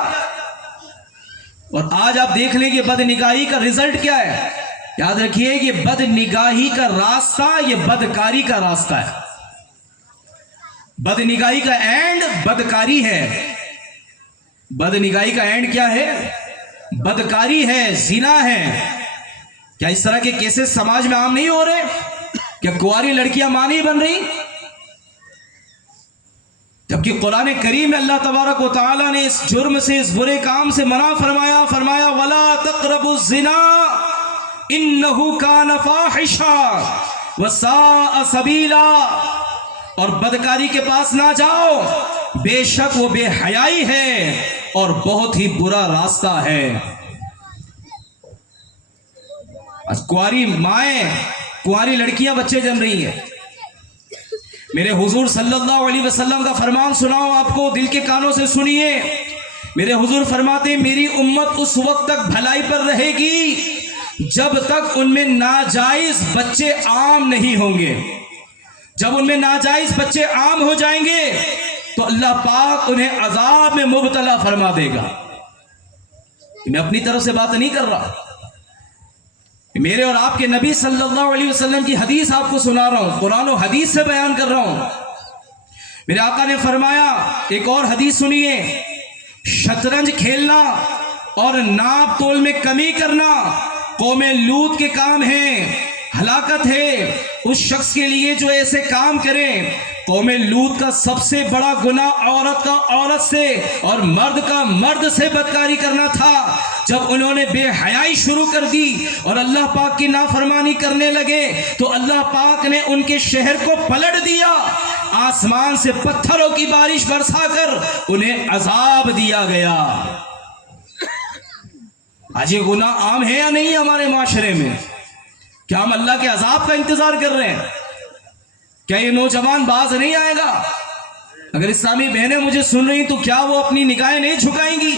اور آج آپ دیکھ لیں کہ بد نگاہی کا رزلٹ کیا ہے. یاد رکھیے کہ بد نگاہی کا راستہ یہ بدکاری کا راستہ ہے. بد نگاہی کا اینڈ بدکاری ہے. بد نگاہی کا اینڈ کیا ہے؟ بدکاری ہے، زنا ہے. کیا اس طرح کے کیسز سماج میں عام نہیں ہو رہے؟ کیا کنواری لڑکیاں ماں نہیں بن رہی؟ جبکہ قرآن کریم میں اللہ تبارک و تعالیٰ نے اس جرم سے، اس برے کام سے منع فرمایا. فرمایا وَلَا تَقْرَبُوا الزِّنَا إِنَّهُ كَانَ فَاحِشًا وَسَاءَ سَبِيلًا. اور بدکاری کے پاس نہ جاؤ، بے شک وہ بے حیائی ہے اور بہت ہی برا راستہ ہے. کنواری مائیں، کنواری لڑکیاں بچے جن رہی ہیں. میرے حضور صلی اللہ علیہ وسلم کا فرمان سناؤ آپ کو، دل کے کانوں سے سنیے. میرے حضور فرماتے ہیں میری امت اس وقت تک بھلائی پر رہے گی جب تک ان میں ناجائز بچے عام نہیں ہوں گے. جب ان میں ناجائز بچے عام ہو جائیں گے تو اللہ پاک انہیں عذاب میں مبتلا فرما دے گا. میں اپنی طرف سے بات نہیں کر رہا، میرے اور آپ کے نبی صلی اللہ علیہ وسلم کی حدیث آپ کو سنا رہا ہوں، قرآن و حدیث سے بیان کر رہا ہوں. میرے آقا نے فرمایا، ایک اور حدیث سنیے، شطرنج کھیلنا اور ناپ تول میں کمی کرنا قوم لوط کے کام ہیں، ہلاکت ہے اس شخص کے لیے جو ایسے کام کرے. قوم لوط کا سب سے بڑا گناہ عورت کا عورت سے اور مرد کا مرد سے بدکاری کرنا تھا. جب انہوں نے بے حیائی شروع کر دی اور اللہ پاک کی نافرمانی کرنے لگے تو اللہ پاک نے ان کے شہر کو پلٹ دیا، آسمان سے پتھروں کی بارش برسا کر انہیں عذاب دیا گیا. آج یہ گناہ عام ہے یا نہیں ہمارے معاشرے میں؟ کیا ہم اللہ کے عذاب کا انتظار کر رہے ہیں؟ کیا یہ نوجوان باز نہیں آئے گا؟ اگر اسلامی بہنیں مجھے سن رہی تو کیا وہ اپنی نگاہیں نہیں جھکائیں گی؟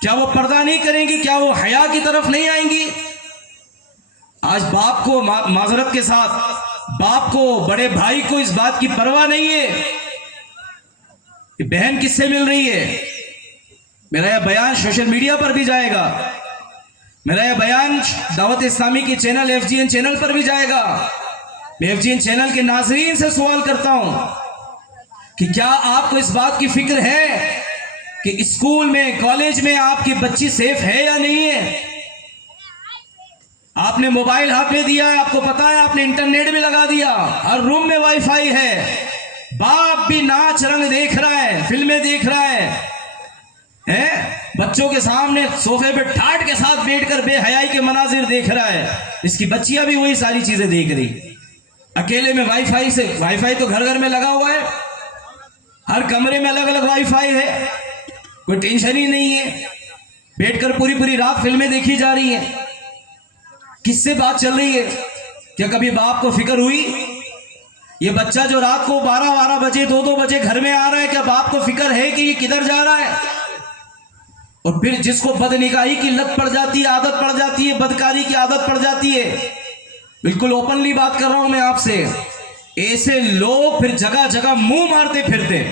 کیا وہ پردہ نہیں کریں گی؟ کیا وہ حیا کی طرف نہیں آئیں گی؟ آج باپ کو معذرت کے ساتھ باپ کو، بڑے بھائی کو اس بات کی پرواہ نہیں ہے کہ بہن کس سے مل رہی ہے. میرا یہ بیان سوشل میڈیا پر بھی جائے گا، میرا یہ بیان دعوت اسلامی کی چینل FGN چینل پر بھی جائے گا. میں FGN چینل کے ناظرین سے سوال کرتا ہوں کہ کیا آپ کو اس بات کی فکر ہے کہ اسکول میں، کالج میں آپ کی بچی سیف ہے یا نہیں ہے؟ آپ نے موبائل ہاتھ میں دیا ہے، آپ کو پتا ہے، آپ نے انٹرنیٹ بھی لگا دیا، ہر روم میں وائی فائی ہے، باپ بھی ناچ رنگ دیکھ رہا ہے، فلمیں دیکھ رہا ہے، بچوں کے سامنے صوفے پہ ٹھاٹ کے ساتھ بیٹھ کر بے حیائی کے مناظر دیکھ رہا ہے. اس کی بچیاں بھی وہی ساری چیزیں دیکھ رہی. اکیلے میں وائی فائی تو گھر گھر میں لگا ہوا ہے، ہر کمرے میں الگ الگ وائی فائی ہے، کوئی ٹینشن ہی نہیں ہے. بیٹھ کر پوری پوری رات فلمیں دیکھی جا رہی ہیں. کس سے بات چل رہی ہے؟ کیا کبھی باپ کو فکر ہوئی؟ یہ بچہ جو رات کو 12 بجے 2 بجے گھر میں آ رہا ہے، کیا باپ کو فکر ہے کہ یہ کدھر جا رہا ہے؟ اور پھر جس کو بد نگاہی کی لت پڑ جاتی ہے، عادت پڑ جاتی ہے، بدکاری کی عادت پڑ جاتی ہے، بالکل اوپنلی بات کر رہا ہوں میں آپ سے، ایسے لوگ پھر جگہ جگہ منہ مارتے پھرتے.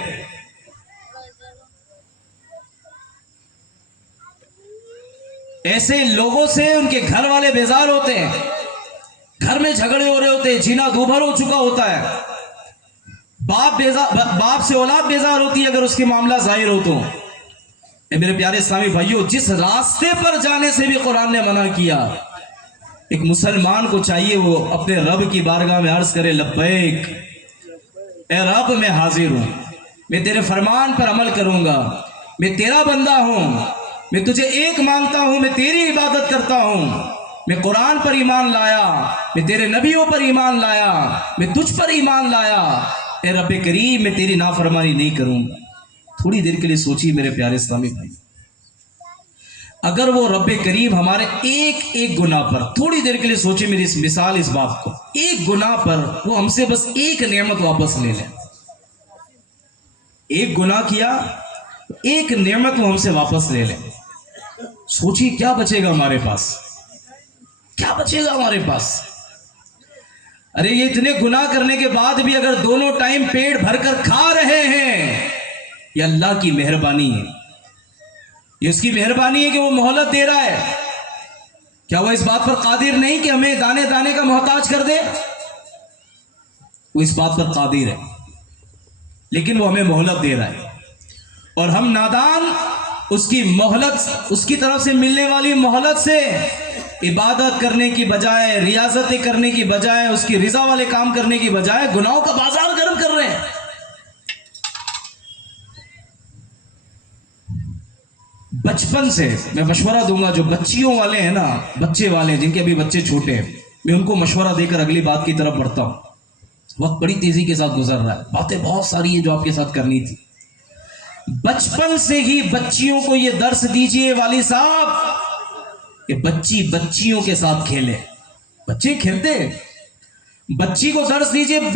ایسے لوگوں سے ان کے گھر والے بیزار ہوتے ہیں، گھر میں جھگڑے ہو رہے ہوتے ہیں، جینا دوبھر ہو چکا ہوتا ہے. باپ سے اولاد بیزار ہوتی ہے اگر اس کے معاملہ ظاہر ہو تو. میرے پیارے اسلامی بھائیوں، جس راستے پر جانے سے بھی قرآن نے منع کیا، ایک مسلمان کو چاہیے وہ اپنے رب کی بارگاہ میں عرض کرے، لبیک اے رب میں حاضر ہوں، میں تیرے فرمان پر عمل کروں گا، میں تیرا بندہ ہوں، میں تجھے ایک مانتا ہوں، میں تیری عبادت کرتا ہوں، میں قرآن پر ایمان لایا، میں تیرے نبیوں پر ایمان لایا، میں تجھ پر ایمان لایا، اے رب کریم میں تیری نافرمانی نہیں کروں گا. تھوڑی دیر کے لیے سوچیے میرے پیارے اسلامی بھائی، اگر وہ رب کریم ہمارے ایک گناہ پر، تھوڑی دیر کے لیے سوچیے میری اس مثال، اس باپ کو، ایک گناہ پر وہ ہم سے بس ایک نعمت واپس لے لیں. ایک گناہ کیا، ایک نعمت وہ ہم سے واپس لے لیں. سوچیے کیا بچے گا ہمارے پاس، کیا بچے گا ہمارے پاس. ارے یہ اتنے گناہ کرنے کے بعد بھی اگر دونوں ٹائم پیٹ بھر کر کھا رہے ہیں، یہ اللہ کی مہربانی ہے، یہ اس کی مہربانی ہے کہ وہ مہلت دے رہا ہے. کیا وہ اس بات پر قادر نہیں کہ ہمیں دانے دانے کا محتاج کر دے؟ وہ اس بات پر قادر ہے، لیکن وہ ہمیں مہلت دے رہا ہے، اور ہم نادان اس کی مہلت، اس کی طرف سے ملنے والی مہلت سے عبادت کرنے کی بجائے، ریاضتیں کرنے کی بجائے، اس کی رضا والے کام کرنے کی بجائے گناہوں کا بازار گرم کر رہے ہیں. بچپن سے میں مشورہ دوں گا، جو بچیوں والے ہیں نا، بچے والے جن کے ابھی بچے چھوٹے ہیں، میں ان کو مشورہ دے کر اگلی بات کی طرف بڑھتا ہوں. وقت بڑی تیزی کے ساتھ گزر رہا ہے، باتیں بہت ساری ہیں جو آپ کے ساتھ کرنی تھی. بچپن سے ہی بچیوں کو یہ درس دیجئے والد صاحب کہ بچی بچیوں کے ساتھ کھیلے. بچے کھیلتے، بچی کو درس دیجئے